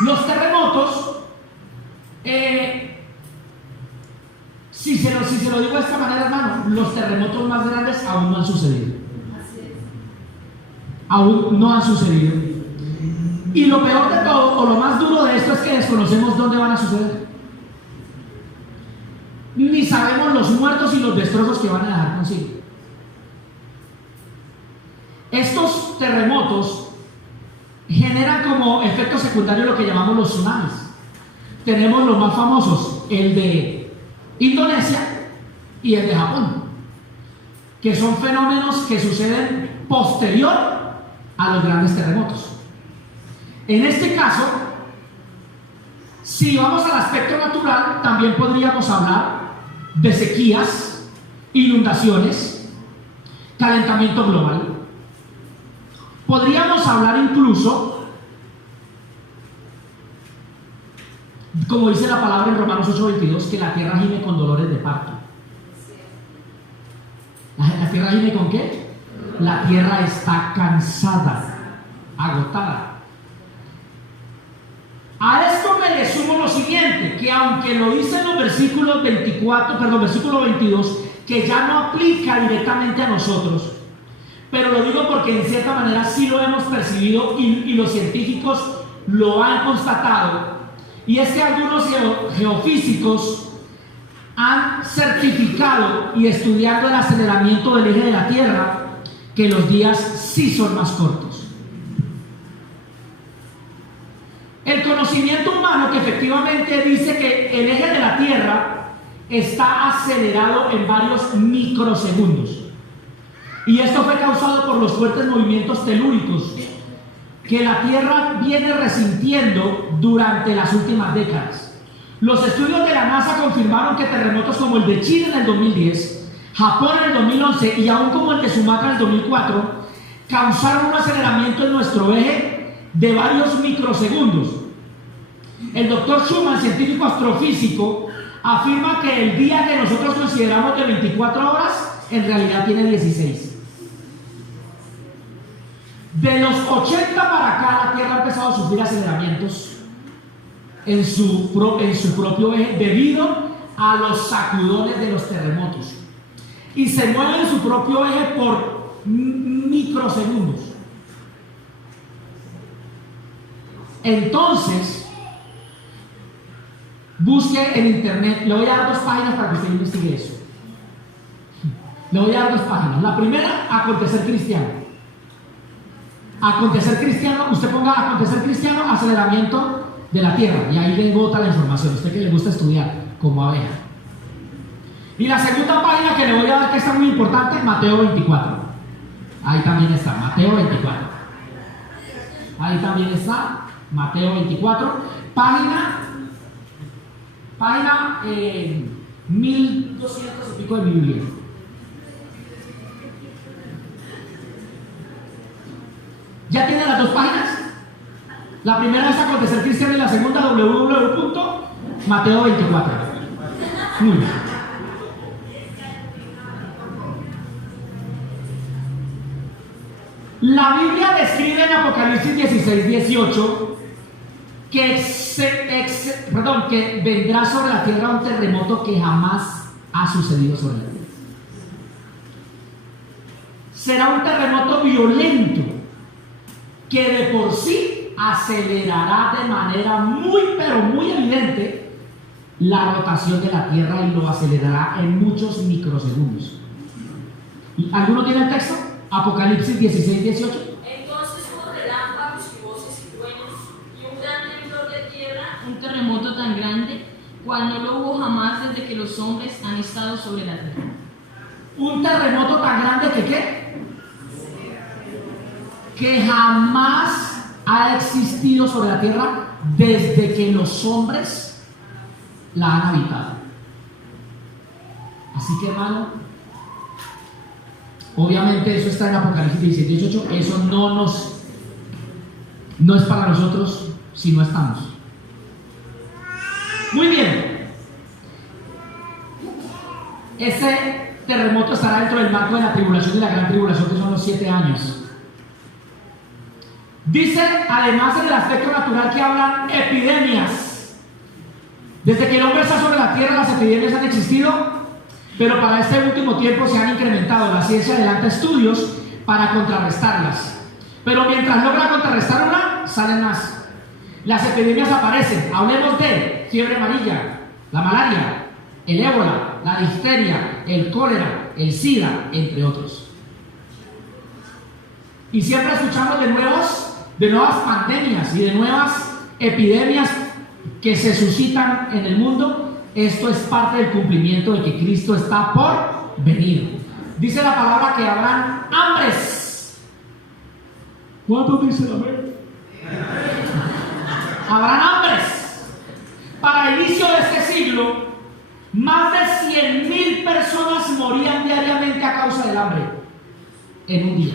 los terremotos, si se lo digo de esta manera, hermano, los terremotos más grandes aún no han sucedido. Aún no han sucedido. Y lo peor de todo, o lo más duro de esto, es que desconocemos dónde van a suceder. Ni sabemos los muertos y los destrozos que van a dejar consigo. Estos terremotos generan como efecto secundario lo que llamamos los tsunamis. Tenemos los más famosos, el de Indonesia y el de Japón, que son fenómenos que suceden posterior a los grandes terremotos. En este caso, si vamos al aspecto natural, también podríamos hablar de sequías, inundaciones, calentamiento global. Podríamos hablar incluso, como dice la palabra en Romanos 8:22, que la tierra gime con dolores de parto. ¿La tierra gime con qué? La tierra está cansada, agotada. A esto me le sumo lo siguiente, que aunque lo dice en los versículo 22, que ya no aplica directamente a nosotros, pero lo digo porque en cierta manera sí lo hemos percibido y los científicos lo han constatado, y es que algunos geofísicos han certificado y estudiado el aceleramiento del eje de la Tierra, que los días sí son más cortos. El conocimiento humano, que efectivamente dice que el eje de la Tierra está acelerado en varios microsegundos, y esto fue causado por los fuertes movimientos telúricos que la Tierra viene resintiendo durante las últimas décadas. Los estudios de la NASA confirmaron que terremotos como el de Chile en el 2010, Japón en el 2011 y aún como el de Sumatra en el 2004 causaron un aceleramiento en nuestro eje de varios microsegundos. El doctor Schumann, científico astrofísico, afirma que el día que nosotros consideramos de 24 horas en realidad tiene 16. De los 80 para acá, la Tierra ha empezado a sufrir aceleramientos en su propio eje debido a los sacudones de los terremotos, y se mueve en su propio eje por microsegundos. Entonces, busque en internet. Le voy a dar 2 páginas para que usted investigue eso. Le voy a dar 2 páginas. La primera, acontecer cristiano. Acontecer cristiano, usted ponga acontecer cristiano, aceleramiento de la Tierra, y ahí le bota la información. Usted que le gusta estudiar como abeja. Y la segunda página que le voy a dar, que está muy importante, Mateo 24. Ahí también está, Mateo 24. Ahí también está, Mateo 24. Página 1200 y pico de mi Biblia. ¿Ya tiene las 2 páginas? La primera es acontecer cristiano y la segunda www.mateo24. Muy bien. La Biblia describe en Apocalipsis 16:18 que vendrá sobre la tierra un terremoto que jamás ha sucedido sobre la tierra. Será un terremoto violento que de por sí acelerará de manera muy, pero muy evidente la rotación de la Tierra, y lo acelerará en muchos microsegundos. ¿Alguno tiene el texto? Apocalipsis 16:18. Entonces hubo relámpagos terremoto tan grande, cual no lo hubo jamás desde que los hombres han estado sobre la tierra. Un terremoto tan grande que ¿qué? Que jamás ha existido sobre la tierra desde que los hombres la han habitado. Así que, hermano, obviamente eso está en Apocalipsis 17:18. Eso no es para nosotros si no estamos. Muy bien. Ese terremoto estará dentro del marco de la tribulación y la gran tribulación, que son los 7 años. Dice, además en el aspecto natural, que hablan epidemias. Desde que el hombre está sobre la tierra, las epidemias han existido, pero para este último tiempo se han incrementado. La ciencia adelanta estudios para contrarrestarlas. Pero mientras logra contrarrestar una, salen más. Las epidemias aparecen. Hablemos de fiebre amarilla, la malaria, el ébola, la difteria, el cólera, el SIDA, entre otros. Y siempre escuchamos de nuevas pandemias y de nuevas epidemias que se suscitan en el mundo. Esto es parte del cumplimiento de que Cristo está por venir. Dice la palabra que habrán hambres. ¿Cuánto dice la hambre? Habrán hambres. Para el inicio de este siglo, más de 100,000 personas morían diariamente a causa del hambre en un día.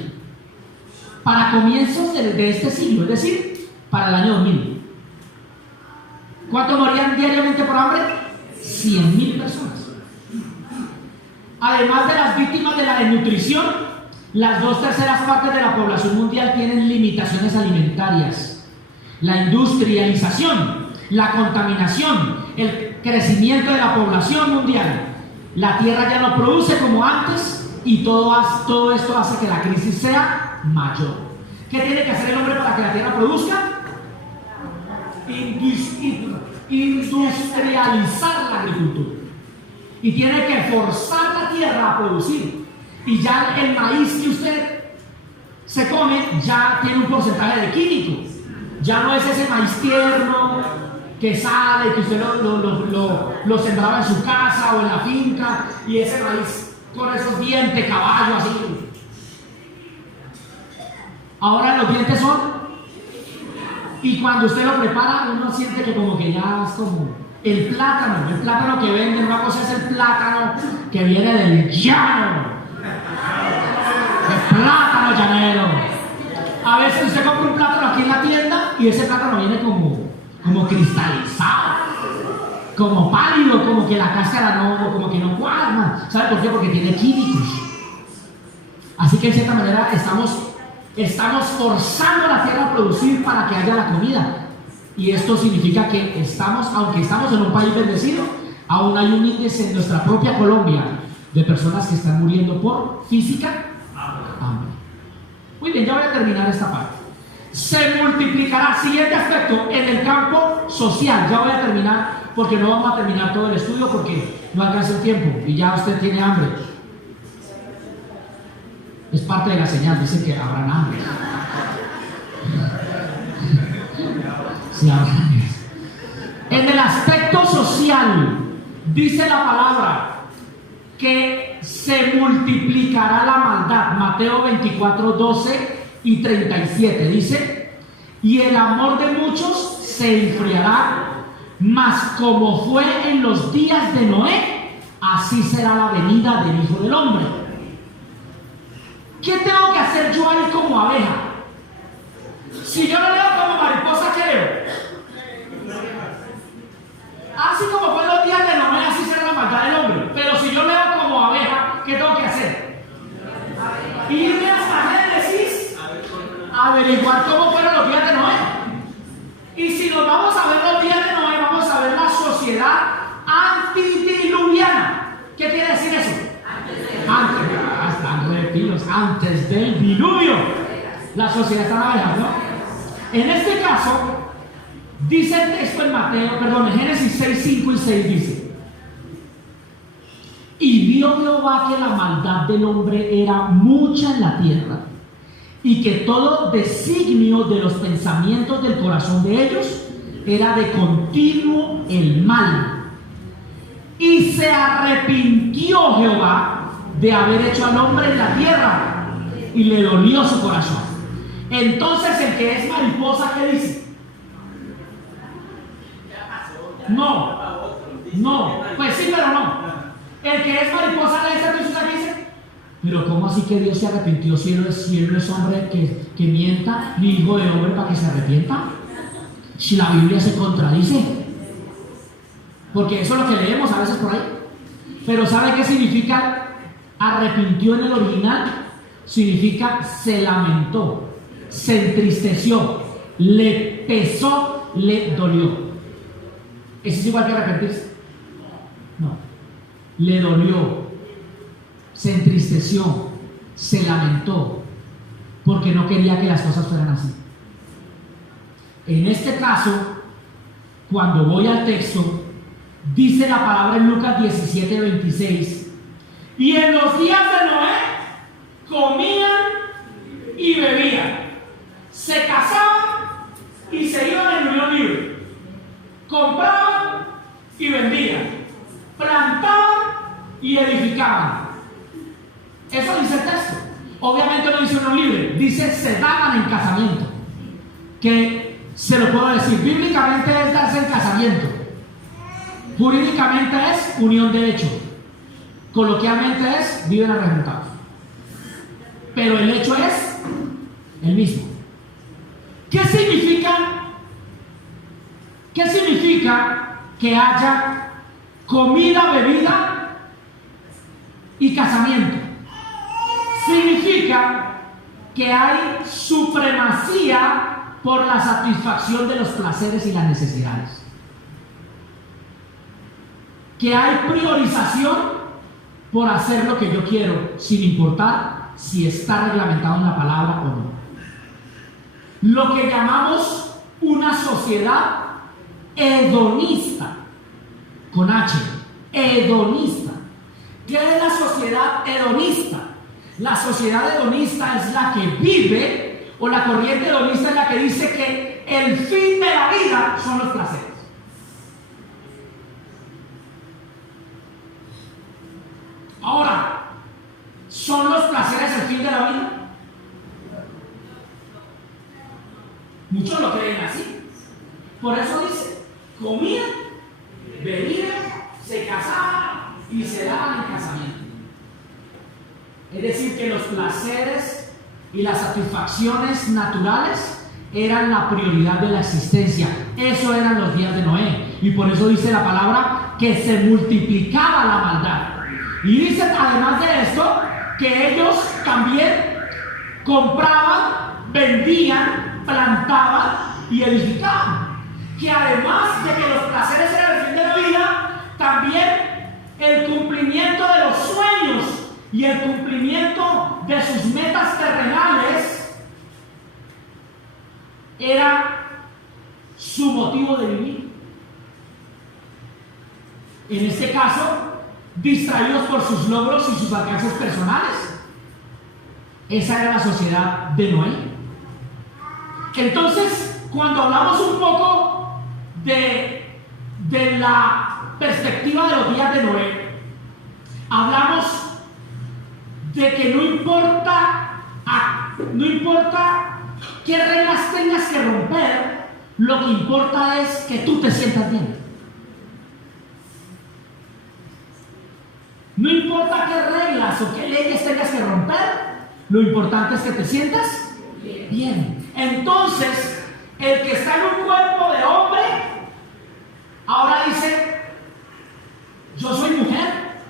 Para comienzos de este siglo, es decir, para el año 2000. ¿Cuántos morían diariamente por hambre? 100,000 personas. Además de las víctimas de la desnutrición, las 2/3 partes de la población mundial tienen limitaciones alimentarias. La industrialización, la contaminación, el crecimiento de la población mundial. La tierra ya no produce como antes y todo esto hace que la crisis sea mayor. ¿Qué tiene que hacer el hombre para que la tierra produzca? Industrializar la agricultura. Y tiene que forzar la tierra a producir. Y ya el maíz que usted se come ya tiene un porcentaje de químicos. Ya no es ese maíz tierno que sale, que usted lo sembraba en su casa o en la finca, y ese maíz con esos dientes de caballo así. Ahora los dientes son, y cuando usted lo prepara, uno siente que como que ya es como el plátano que venden. Una cosa es el plátano que viene del llano, el plátano llanero. A veces usted compra un plátano aquí en la tienda y ese plátano viene como cristalizado, como pálido, como que la cáscara como que no cuadra. ¿Sabe por qué? Porque tiene químicos. Así que en cierta manera estamos forzando la tierra a producir para que haya la comida. Y esto significa que aunque estamos en un país bendecido, aún hay un índice en nuestra propia Colombia de personas que están muriendo por física hambre. Muy bien, ya voy a terminar esta parte. Se multiplicará, siguiente aspecto, en el campo social. Ya voy a terminar, porque no vamos a terminar todo el estudio porque no alcanza el tiempo y ya usted tiene hambre. Es parte de la señal, dice que habrán hambre. Sí, habrán hambre. En el aspecto social, dice la palabra que se multiplicará la maldad. Mateo 24, 12 y 37 dice: y el amor de muchos se enfriará, mas como fue en los días de Noé, así será la venida del Hijo del Hombre. ¿Qué tengo que hacer yo ahí como abeja? Si yo no leo como mariposa, ¿qué leo? Así como fue en los días de Noé, así será la maldad del hombre. Pero si yo leo como abeja, ¿qué tengo que hacer? Irme hasta Génesis, averiguar cómo fueron los días de Noé. Y si nos vamos a ver los días de Noé, vamos a ver la sociedad antediluviana. ¿Qué quiere decir eso? Antes del diluvio. La sociedad está abejas, ¿no? En este caso, dice el texto en Génesis 6, 5 y 6 dice: y vio Jehová que la maldad del hombre era mucha en la tierra, y que todo designio de los pensamientos del corazón de ellos era de continuo el mal. Y se arrepintió Jehová de haber hecho al hombre en la tierra, y le dolió su corazón. Entonces el que es mariposa, ¿qué dice? No, pues sí, pero no. El que es mariposa lee esta Jesús aquí dice, pero ¿cómo así que Dios se arrepintió si él no es hombre que mienta, ni hijo de hombre para que se arrepienta? Si la Biblia se contradice. Porque eso es lo que leemos a veces por ahí. Pero ¿sabe qué significa arrepintió en el original? Significa se lamentó, se entristeció, le pesó, le dolió. ¿Eso es igual que arrepentirse? No. Le dolió, se entristeció, se lamentó, porque no quería que las cosas fueran así. En este caso, cuando voy al texto, dice la palabra en Lucas 17:26, y en los días de Noé comían y bebían, se casaban y se iban en unión libre, compraban y vendían, plantaban y edificaban. Eso dice el texto. Obviamente no dice unión libre, dice se daban en casamiento, que se lo puedo decir, bíblicamente es darse en casamiento, jurídicamente es unión de hecho, coloquialmente es viven arrejuntados, pero el hecho es el mismo. ¿Qué significa que haya comida, bebida y casamiento? Significa que hay supremacía por la satisfacción de los placeres y las necesidades, que hay priorización por hacer lo que yo quiero, sin importar si está reglamentado en la palabra o no. Lo que llamamos una sociedad hedonista, con H, hedonista. ¿Qué es la sociedad hedonista? La sociedad hedonista es la que vive, o la corriente hedonista es la que dice que el fin de la vida son los placeres. Ahora, ¿son los placeres el fin de la vida? Muchos lo creen así. Por eso dice, comían, bebían, se casaban y se daban en casamiento. Es decir, que los placeres y las satisfacciones naturales eran la prioridad de la existencia. Eso eran los días de Noé. Y por eso dice la palabra que se multiplicaba la maldad. Y dice además de esto que ellos también compraban, vendían, plantaban y edificaban. Que además de que los placeres eran el fin de la vida, también el cumplimiento de los sueños y el cumplimiento de sus metas terrenales era su motivo de vivir. En este caso, distraídos por sus logros y sus alcances personales. Esa era la sociedad de Noé. Entonces, cuando hablamos un poco de la perspectiva de los días de Noé, hablamos de que no importa qué reglas tengas que romper, lo que importa es que tú te sientas bien. No importa qué reglas o qué leyes tengas que romper, lo importante es que te sientas bien. Entonces, el que está en un cuerpo de hombre, ahora dice, yo soy mujer,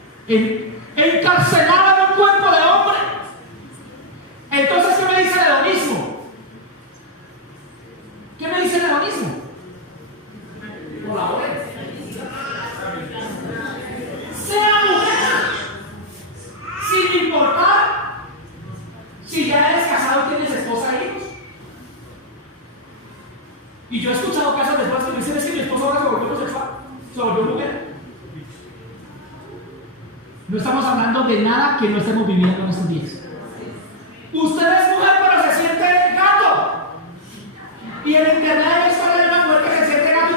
encarcelada en un cuerpo de hombre. Entonces, ¿qué me dice el hedonismo? ¿Qué me dice el hedonismo? Colabore. Sea mujer, sin importar si ya eres casado y tienes esposa e hijos. Y yo he escuchado casos de esposas que me dicen, es que mi esposa ahora se volvió homosexual, se volvió mujer. No estamos hablando de nada que no estemos viviendo en estos días. Usted es mujer pero se siente gato. Y en internet hay una historia de una mujer que se siente gato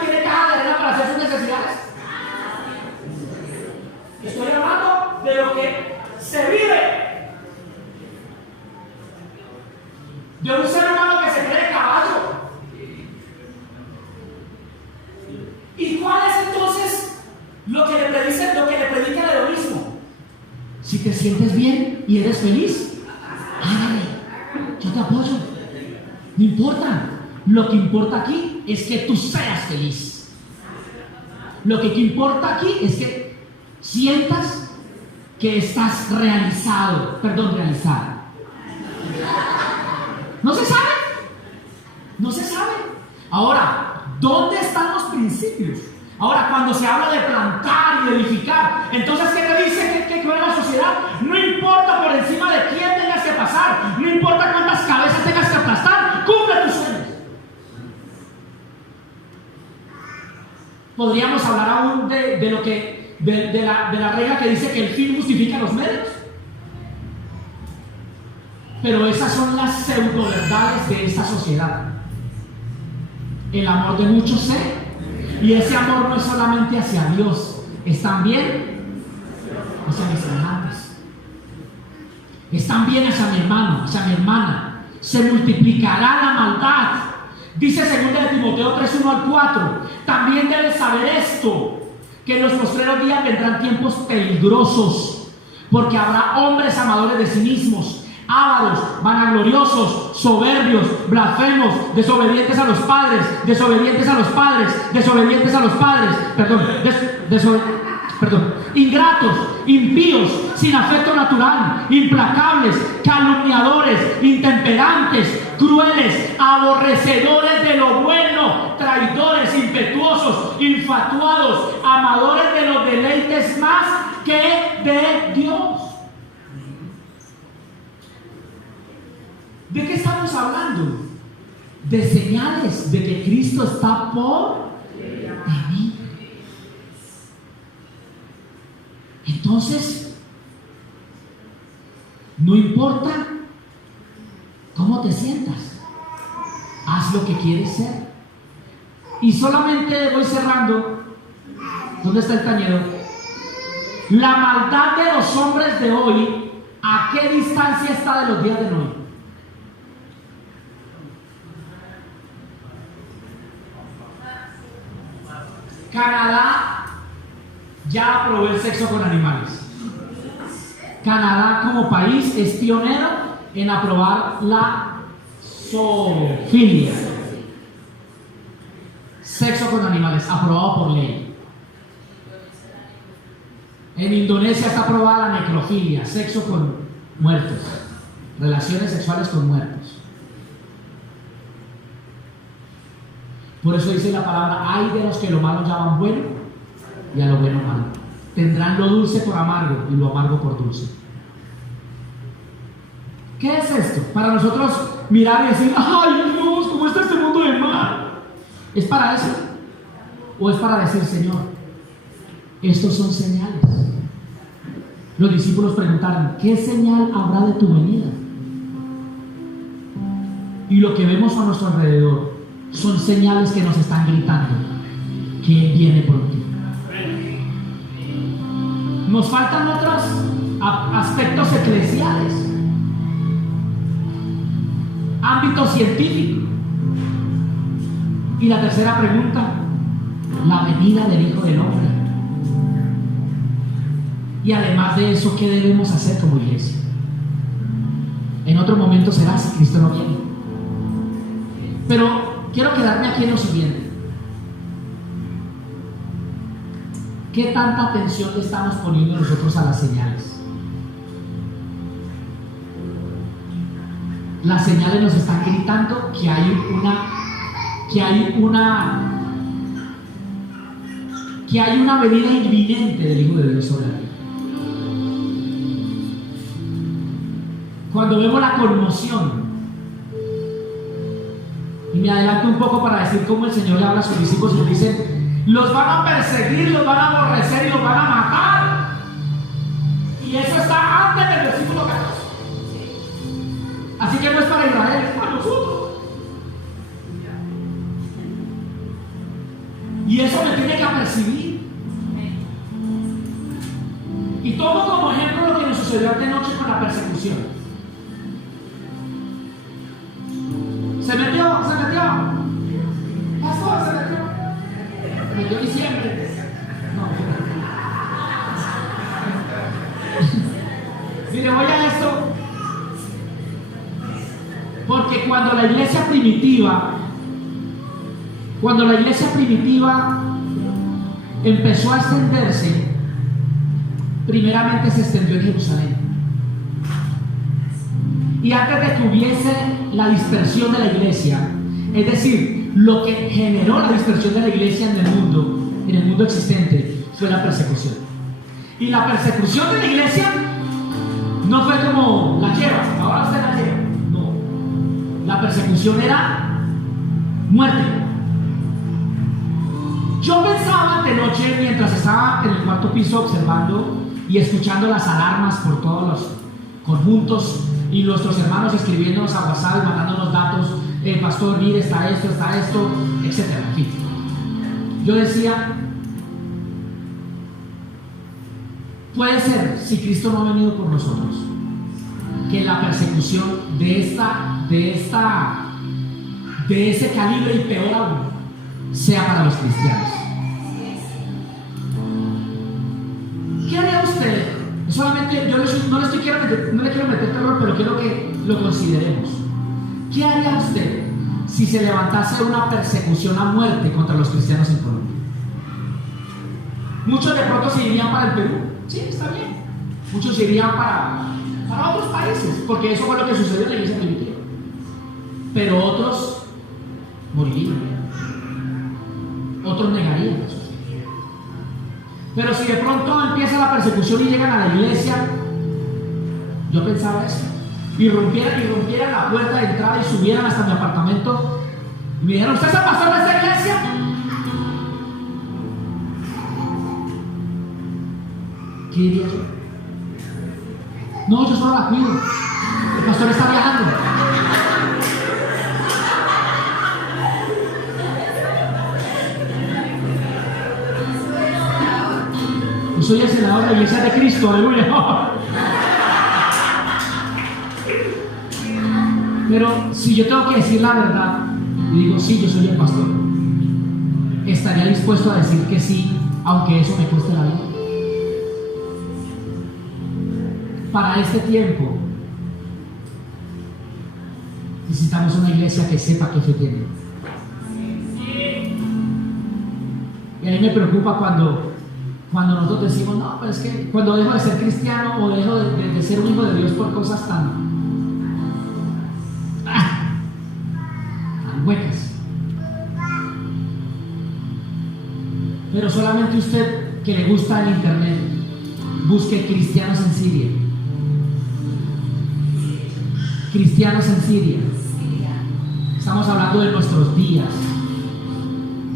lo que le predica el hedonismo. Si te sientes bien y eres feliz, hágale, yo te apoyo. No importa. Lo que importa aquí es que tú seas feliz. Lo que importa aquí es que sientas que estás realizada. No se sabe. No se sabe. Ahora, ¿dónde están los principios? Ahora, cuando se habla de plantar y de edificar, entonces, ¿qué te dice que en la sociedad? No importa por encima de quién tengas que pasar, no importa cuántas cabezas tengas que aplastar, cumple tus sueños. Podríamos hablar aún de la regla que dice que el fin justifica los medios. Pero esas son las pseudo verdades de esta sociedad. El amor de muchos sé, y ese amor no es solamente hacia Dios, es también hacia mis semejantes, es también hacia mi hermano, hacia mi hermana. Se multiplicará la maldad. Dice 2 de Timoteo 3:1-4. También debes saber esto, que en los postreros días vendrán tiempos peligrosos, porque habrá hombres amadores de sí mismos, ávaros, vanagloriosos, soberbios, blasfemos, desobedientes a los padres, ingratos, impíos, sin afecto natural, implacables, calumniadores, intemperantes, crueles, aborrecedores de lo bueno, traidores, impetuosos, infatuados, amadores de los deleites más que de Dios. ¿De qué estamos hablando? De señales de que Cristo está por venir. Entonces, no importa cómo te sientas, haz lo que quieres ser. Y solamente voy cerrando. ¿Dónde está el cañero? La maldad de los hombres de hoy, ¿a qué distancia está de los días de hoy? Canadá ya aprobó el sexo con animales. Canadá como país es pionero en aprobar la zoofilia, sexo con animales, aprobado por ley. En Indonesia está aprobada la necrofilia, sexo con muertos, relaciones sexuales con muertos. Por eso dice la palabra: hay de los que lo malo llaman bueno y a lo bueno malo. Tendrán lo dulce por amargo y lo amargo por dulce. ¿Qué es esto? Para nosotros mirar y decir: ¡ay Dios, cómo está este mundo de mal! ¿Es para eso? ¿O es para decir: Señor, estos son señales? Los discípulos preguntaron: ¿qué señal habrá de tu venida? Y lo que vemos a nuestro alrededor son señales que nos están gritando que Él viene pronto. Nos faltan otros aspectos eclesiales, ámbito científico. Y la tercera pregunta: la venida del Hijo del Hombre. Y además de eso, ¿qué debemos hacer como iglesia? En otro momento será, si Cristo no viene. Pero quiero quedarme aquí en lo siguiente. ¿Qué tanta atención le estamos poniendo nosotros a las señales? Las señales nos están gritando que hay una venida inminente del Hijo de Dios sobre la tierra. Cuando vemos la conmoción, y me adelanto un poco para decir cómo el Señor le habla a sus discípulos y les dice: los van a perseguir, los van a aborrecer y los van a matar. Y eso está antes del versículo 14. Así que no es para Israel, es para nosotros. Y eso me tiene que apercibir. Y tomo como ejemplo lo que nos sucedió anoche con la persecución. Se metió. Pastor, se metió diciembre. No. Porque cuando la iglesia primitiva empezó a extenderse, primeramente se extendió en Jerusalén. Y antes de que hubiese la dispersión de la iglesia, es decir, lo que generó la dispersión de la iglesia en el mundo existente, fue la persecución. Y la persecución de la iglesia no fue como la lleva, ahora usted la lleva. No. La persecución era muerte. Yo pensaba antenoche, mientras estaba en el cuarto piso observando y escuchando las alarmas por todos los conjuntos y nuestros hermanos escribiéndonos a WhatsApp y mandándonos datos, pastor, mire, está esto, etc. En fin. Yo decía, puede ser, si Cristo no ha venido por nosotros, que la persecución de ese calibre y peor aún sea para los cristianos. ¿Qué haría usted? Solamente yo no le quiero meter terror, pero quiero que lo consideremos. ¿Qué haría usted si se levantase una persecución a muerte contra los cristianos en Colombia? Muchos de pronto se irían para el Perú. Sí, está bien. Muchos se irían para otros países, porque eso fue lo que sucedió en la iglesia primitiva. Pero otros morirían. Otros negarían eso. Pero si de pronto empieza la persecución y llegan a la iglesia, yo pensaba eso, y rompieran la puerta de entrada y subieran hasta mi apartamento y me dijeron, ¿usted es el pastor de esta iglesia? ¿Qué diría yo? No, yo solo la cuido, el pastor está viajando. Yo soy el senador de la iglesia de Cristo, aleluya. Pero si yo tengo que decir la verdad y digo, sí, yo soy el pastor, estaría dispuesto a decir que sí, aunque eso me cueste la vida. Para este tiempo necesitamos una iglesia que sepa qué fe tiene. Y a mí me preocupa cuando nosotros decimos, no, pero es que cuando dejo de ser cristiano o dejo de ser un hijo de Dios por cosas tan huecas. Pero solamente usted que le gusta el internet, busque cristianos en Siria. Cristianos en Siria. Estamos hablando de nuestros días.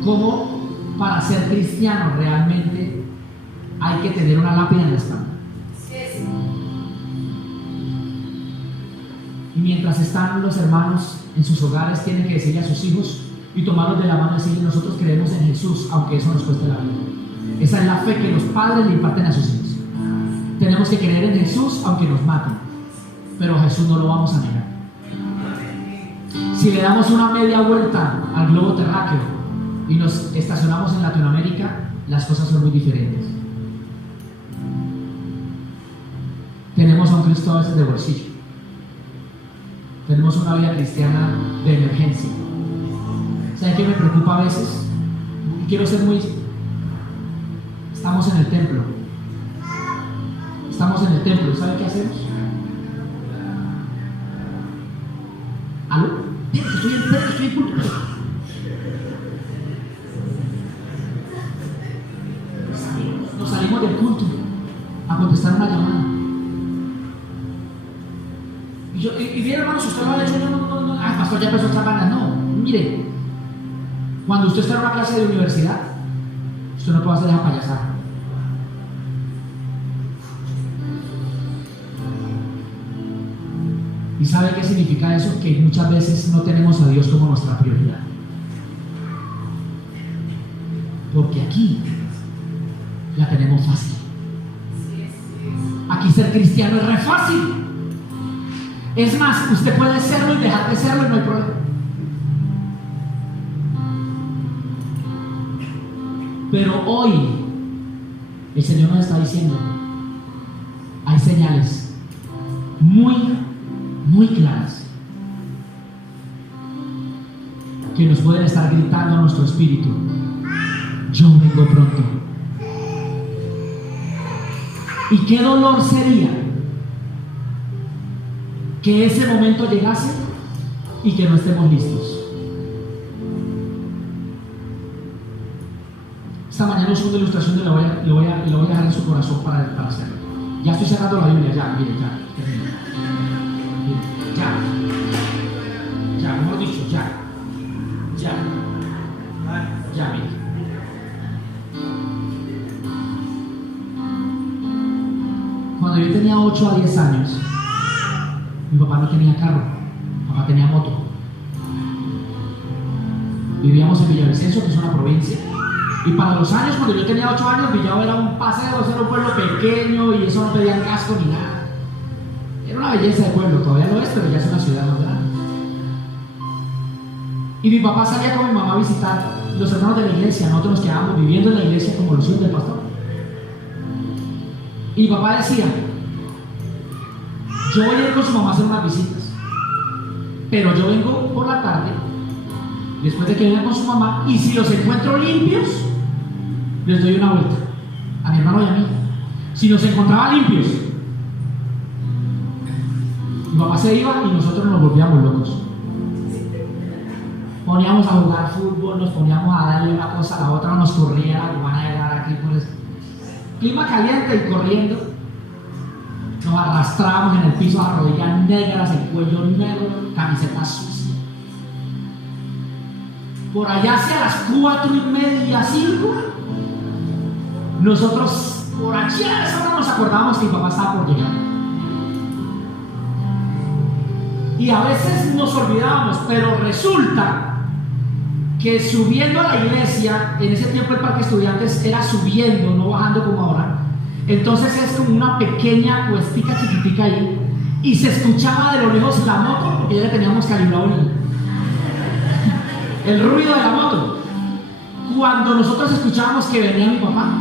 ¿Cómo para ser cristiano realmente hay que tener una lápida en la espalda? Y mientras están los hermanos en sus hogares, tienen que decirle a sus hijos y tomarlos de la mano y decirle, nosotros creemos en Jesús, aunque eso nos cueste la vida. Esa es la fe que los padres le imparten a sus hijos. Tenemos que creer en Jesús, aunque nos maten, pero Jesús no lo vamos a negar. Si le damos una media vuelta al globo terráqueo y nos estacionamos en Latinoamérica, las cosas son muy diferentes. Tenemos a un Cristo a veces de bolsillo. Tenemos una vida cristiana de emergencia. ¿Sabe qué me preocupa a veces? Y quiero ser muy... Estamos en el templo. ¿Sabe qué hacemos? ¿Aló? Estoy en culto. Nos salimos del culto a contestar una llamada. Y bien, hermanos, usted lo ha hecho, no. Ah, pastor, ya empezó esta banda. No, mire, cuando usted está en una clase de universidad, usted no puede hacer esa payasada. ¿Y sabe qué significa eso? Que muchas veces no tenemos a Dios como nuestra prioridad. Porque aquí la tenemos fácil. Aquí ser cristiano es re fácil. Es más, usted puede serlo y dejar de serlo y no hay problema. Pero hoy el Señor nos está diciendo, hay señales muy claras pueden estar gritando a nuestro espíritu: yo vengo pronto. Y qué dolor sería que ese momento llegase y que no estemos listos. Esta mañana uso una ilustración y lo voy a dejar en su corazón para hacerlo. Ya estoy cerrando la Biblia, ya, mire, ya, termino. Ya, mejor dicho, ya, mire. Cuando yo tenía 8 a 10 años, mi papá no tenía carro, mi papá tenía moto. Vivíamos en Villavicencio, que es una provincia. Y para los años, cuando yo tenía 8 años, Villavo era un paseo, eso era un pueblo pequeño y eso no pedían casco ni nada. Era una belleza de pueblo, todavía lo es, pero ya es una ciudad más grande. Y mi papá salía con mi mamá a visitar los hermanos de la iglesia. Nosotros nos quedábamos viviendo en la iglesia como los hijos del pastor. Y mi papá decía: yo voy a ir con su mamá a hacer unas visitas, pero yo vengo por la tarde, después de que venga con su mamá, y si los encuentro limpios, les doy una vuelta a mi hermano y a mí. Si nos encontraba limpios, mi papá se iba y nosotros nos volvíamos locos. Poníamos a jugar fútbol, nos poníamos a darle una cosa a la otra, nos corría, van a llegar aquí por eso. Clima caliente y corriendo, nos arrastrábamos en el piso a rodillas negras, el cuello negro, camiseta sucia. Por allá hacia las 4:30, 5, nosotros por allá a esa hora nos acordábamos que mi papá estaba por llegar. Y a veces nos olvidábamos, pero resulta que subiendo a la iglesia, en ese tiempo el parque estudiantes era subiendo, no bajando como ahora. Entonces es como una pequeña cuestica chiquitica ahí, y se escuchaba de lo lejos la moto, porque ya le teníamos calibrado el ruido de la moto. Cuando nosotros escuchábamos que venía mi papá,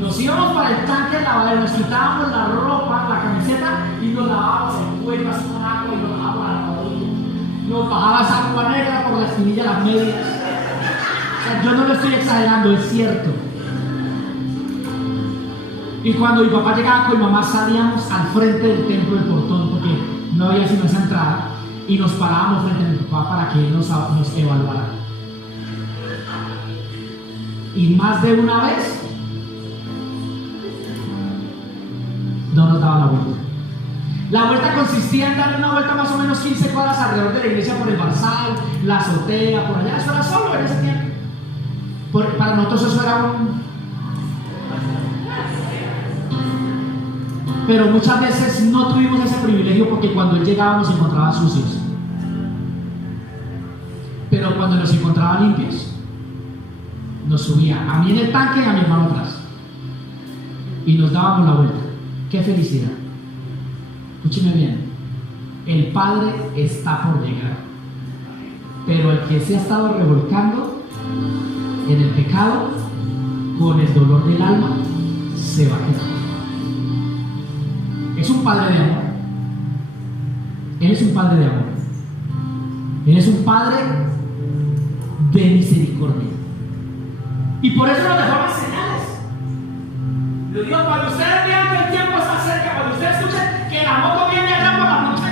nos íbamos para el tanque de lavadero, nos quitábamos la ropa, la camiseta, y nos lavábamos el cuello así con agua y nos lavábamos la rodilla. Nos bajaba esa agua negra por la espinilla de las medias. O sea, yo no lo estoy exagerando, es cierto. Y cuando mi papá llegaba con mi mamá, salíamos al frente del templo del portón, porque no había sino esa entrada, y nos parábamos frente a mi papá para que él nos evaluara. Y más de una vez no nos daba la vuelta. La vuelta consistía en darle una vuelta más o menos 15 cuadras alrededor de la iglesia, por el barzal, la azotea, por allá. Eso era solo en ese tiempo. Para nosotros eso era un... Pero muchas veces no tuvimos ese privilegio, porque cuando él llegaba nos encontraba sucios. Pero cuando nos encontraba limpios, nos subía a mí en el tanque y a mi hermano atrás, y nos dábamos la vuelta. ¡Qué felicidad! Escúcheme bien, el Padre está por llegar, pero el que se ha estado revolcando en el pecado, con el dolor del alma, se va a quedar. Es un Padre de amor. Él es un Padre de amor. Él es un Padre de misericordia. Y por eso nos dejó las señales. Les digo, cuando ustedes vean que el tiempo está cerca, cuando ustedes escuchen que la moto viene allá por la noche,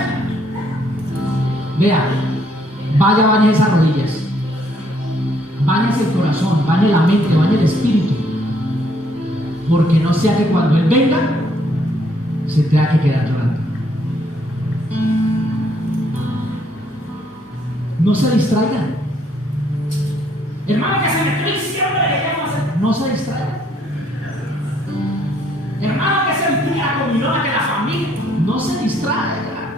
vea, vaya, bañe esas rodillas, bañe el corazón, bañe la mente, bañe el espíritu, porque no sea que cuando Él venga se tenga que quedar llorando. No se distraigan. Hermano, que se me estoy diciendo que no se distraigan. Hermano, que se enfría comilona, que la familia no se distraiga.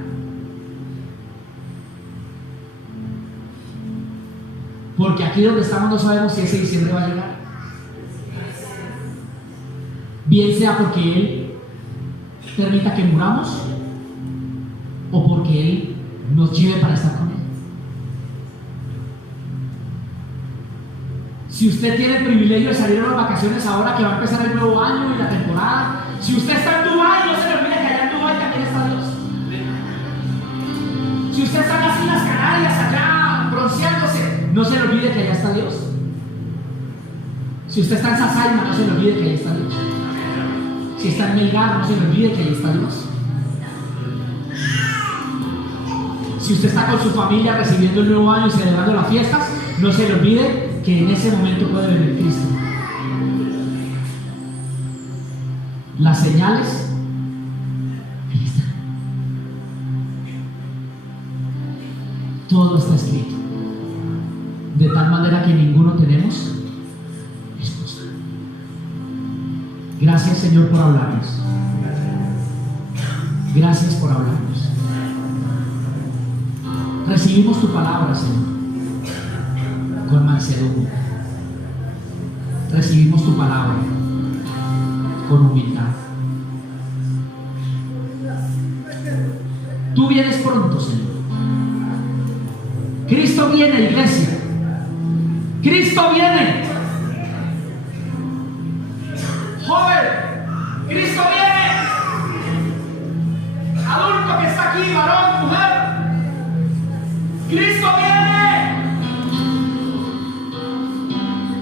Porque aquí donde estamos no sabemos si ese diciembre va a llegar. Bien sea porque Él permita que muramos, o porque Él nos lleve para estar con Él. Si usted tiene el privilegio de salir a las vacaciones ahora que va a empezar el nuevo año y la temporada, si usted está en Dubái, no se le olvide que allá en Dubái también está Dios. Si usted usted está así en las Canarias, allá bronceándose, no se le olvide que allá está Dios. Si usted está en Sasaima, no se le olvide que allá está Dios. Si está en Melgar, no se le olvide que allá está Dios. Si usted está con su familia recibiendo el nuevo año y celebrando las fiestas, no se le olvide que en ese momento puede venir Cristo. Las señales, ahí están. Todo está escrito. De tal manera que ninguno tenemos excusa. Gracias, Señor, por hablarnos. Gracias por hablarnos. Recibimos tu palabra, Señor, con mansedumbre. Recibimos tu palabra con humildad. Tú vienes pronto, Señor. Cristo viene, iglesia. Cristo viene. Joven, Cristo viene. Adulto que está aquí, varón, mujer. Cristo viene.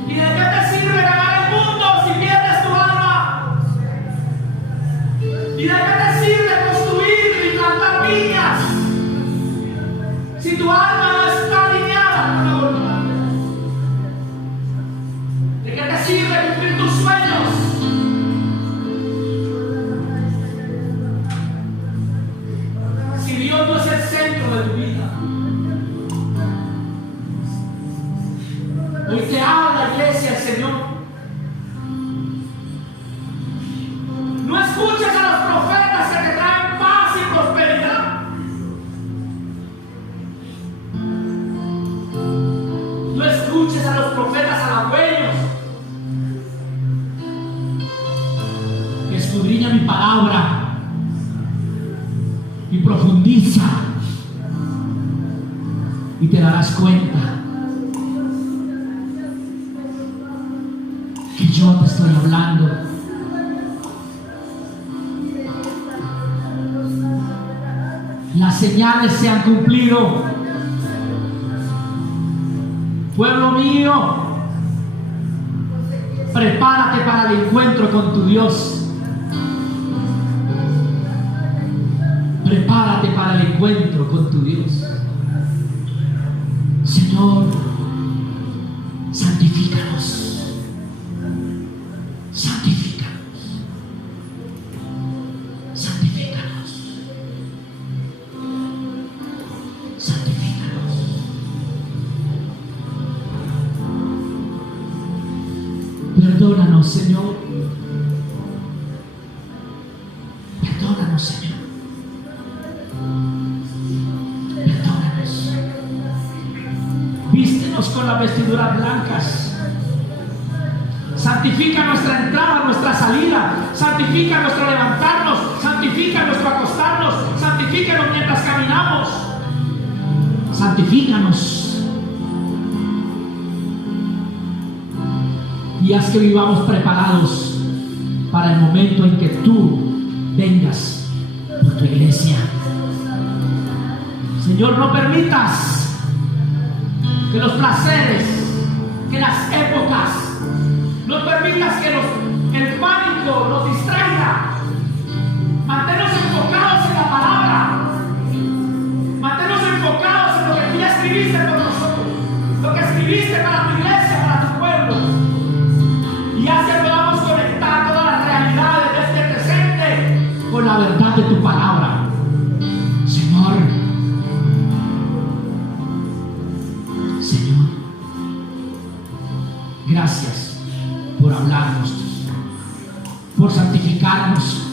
¿Y de qué te sirve ganar el mundo si pierdes tu alma? ¿Y de qué te sirve construir y plantar viñas si tu alma no está alineada con la voluntad? ¿De qué te sirve cumplir tus sueños si Dios no es el centro de tu vida? Hoy te habla, iglesia, el Señor. No escuches a los profetas que te traen paz y prosperidad. No escuches a los profetas halagüeños que escudriña mi palabra y profundiza, y te darás cuenta que yo te estoy hablando. Las señales se han cumplido. Pueblo mío, prepárate para el encuentro con tu Dios. Prepárate para el encuentro con tu Dios. Señor, santifícanos. Santifícanos. Santifícanos. Santifícanos. Perdónanos, Señor. Perdónanos, Señor. Perdónanos. Vístenos con las vestiduras blancas. Santifica nuestra entrada, nuestra salida. Santifica nuestro levantarnos. Santifica nuestro acostarnos. Santifícanos mientras caminamos. Santifícanos. Y haz que vivamos preparados para el momento en que tú vengas por tu iglesia. Señor, no permitas que los placeres, que las épocas, no permitas que el pánico nos distraiga. Manténnos enfocados en la palabra. Manténnos enfocados en lo que tú ya escribiste por nosotros, lo que escribiste para tu iglesia, para tu pueblo. Y haz que podamos conectar todas las realidades de este presente con la verdad de tu palabra. Señor, Señor, gracias por hablarnos, por santificarnos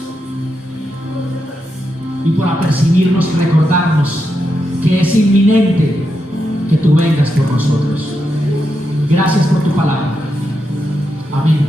y por apercibirnos y recordarnos que es inminente que tú vengas por nosotros. Gracias por tu palabra. Amén.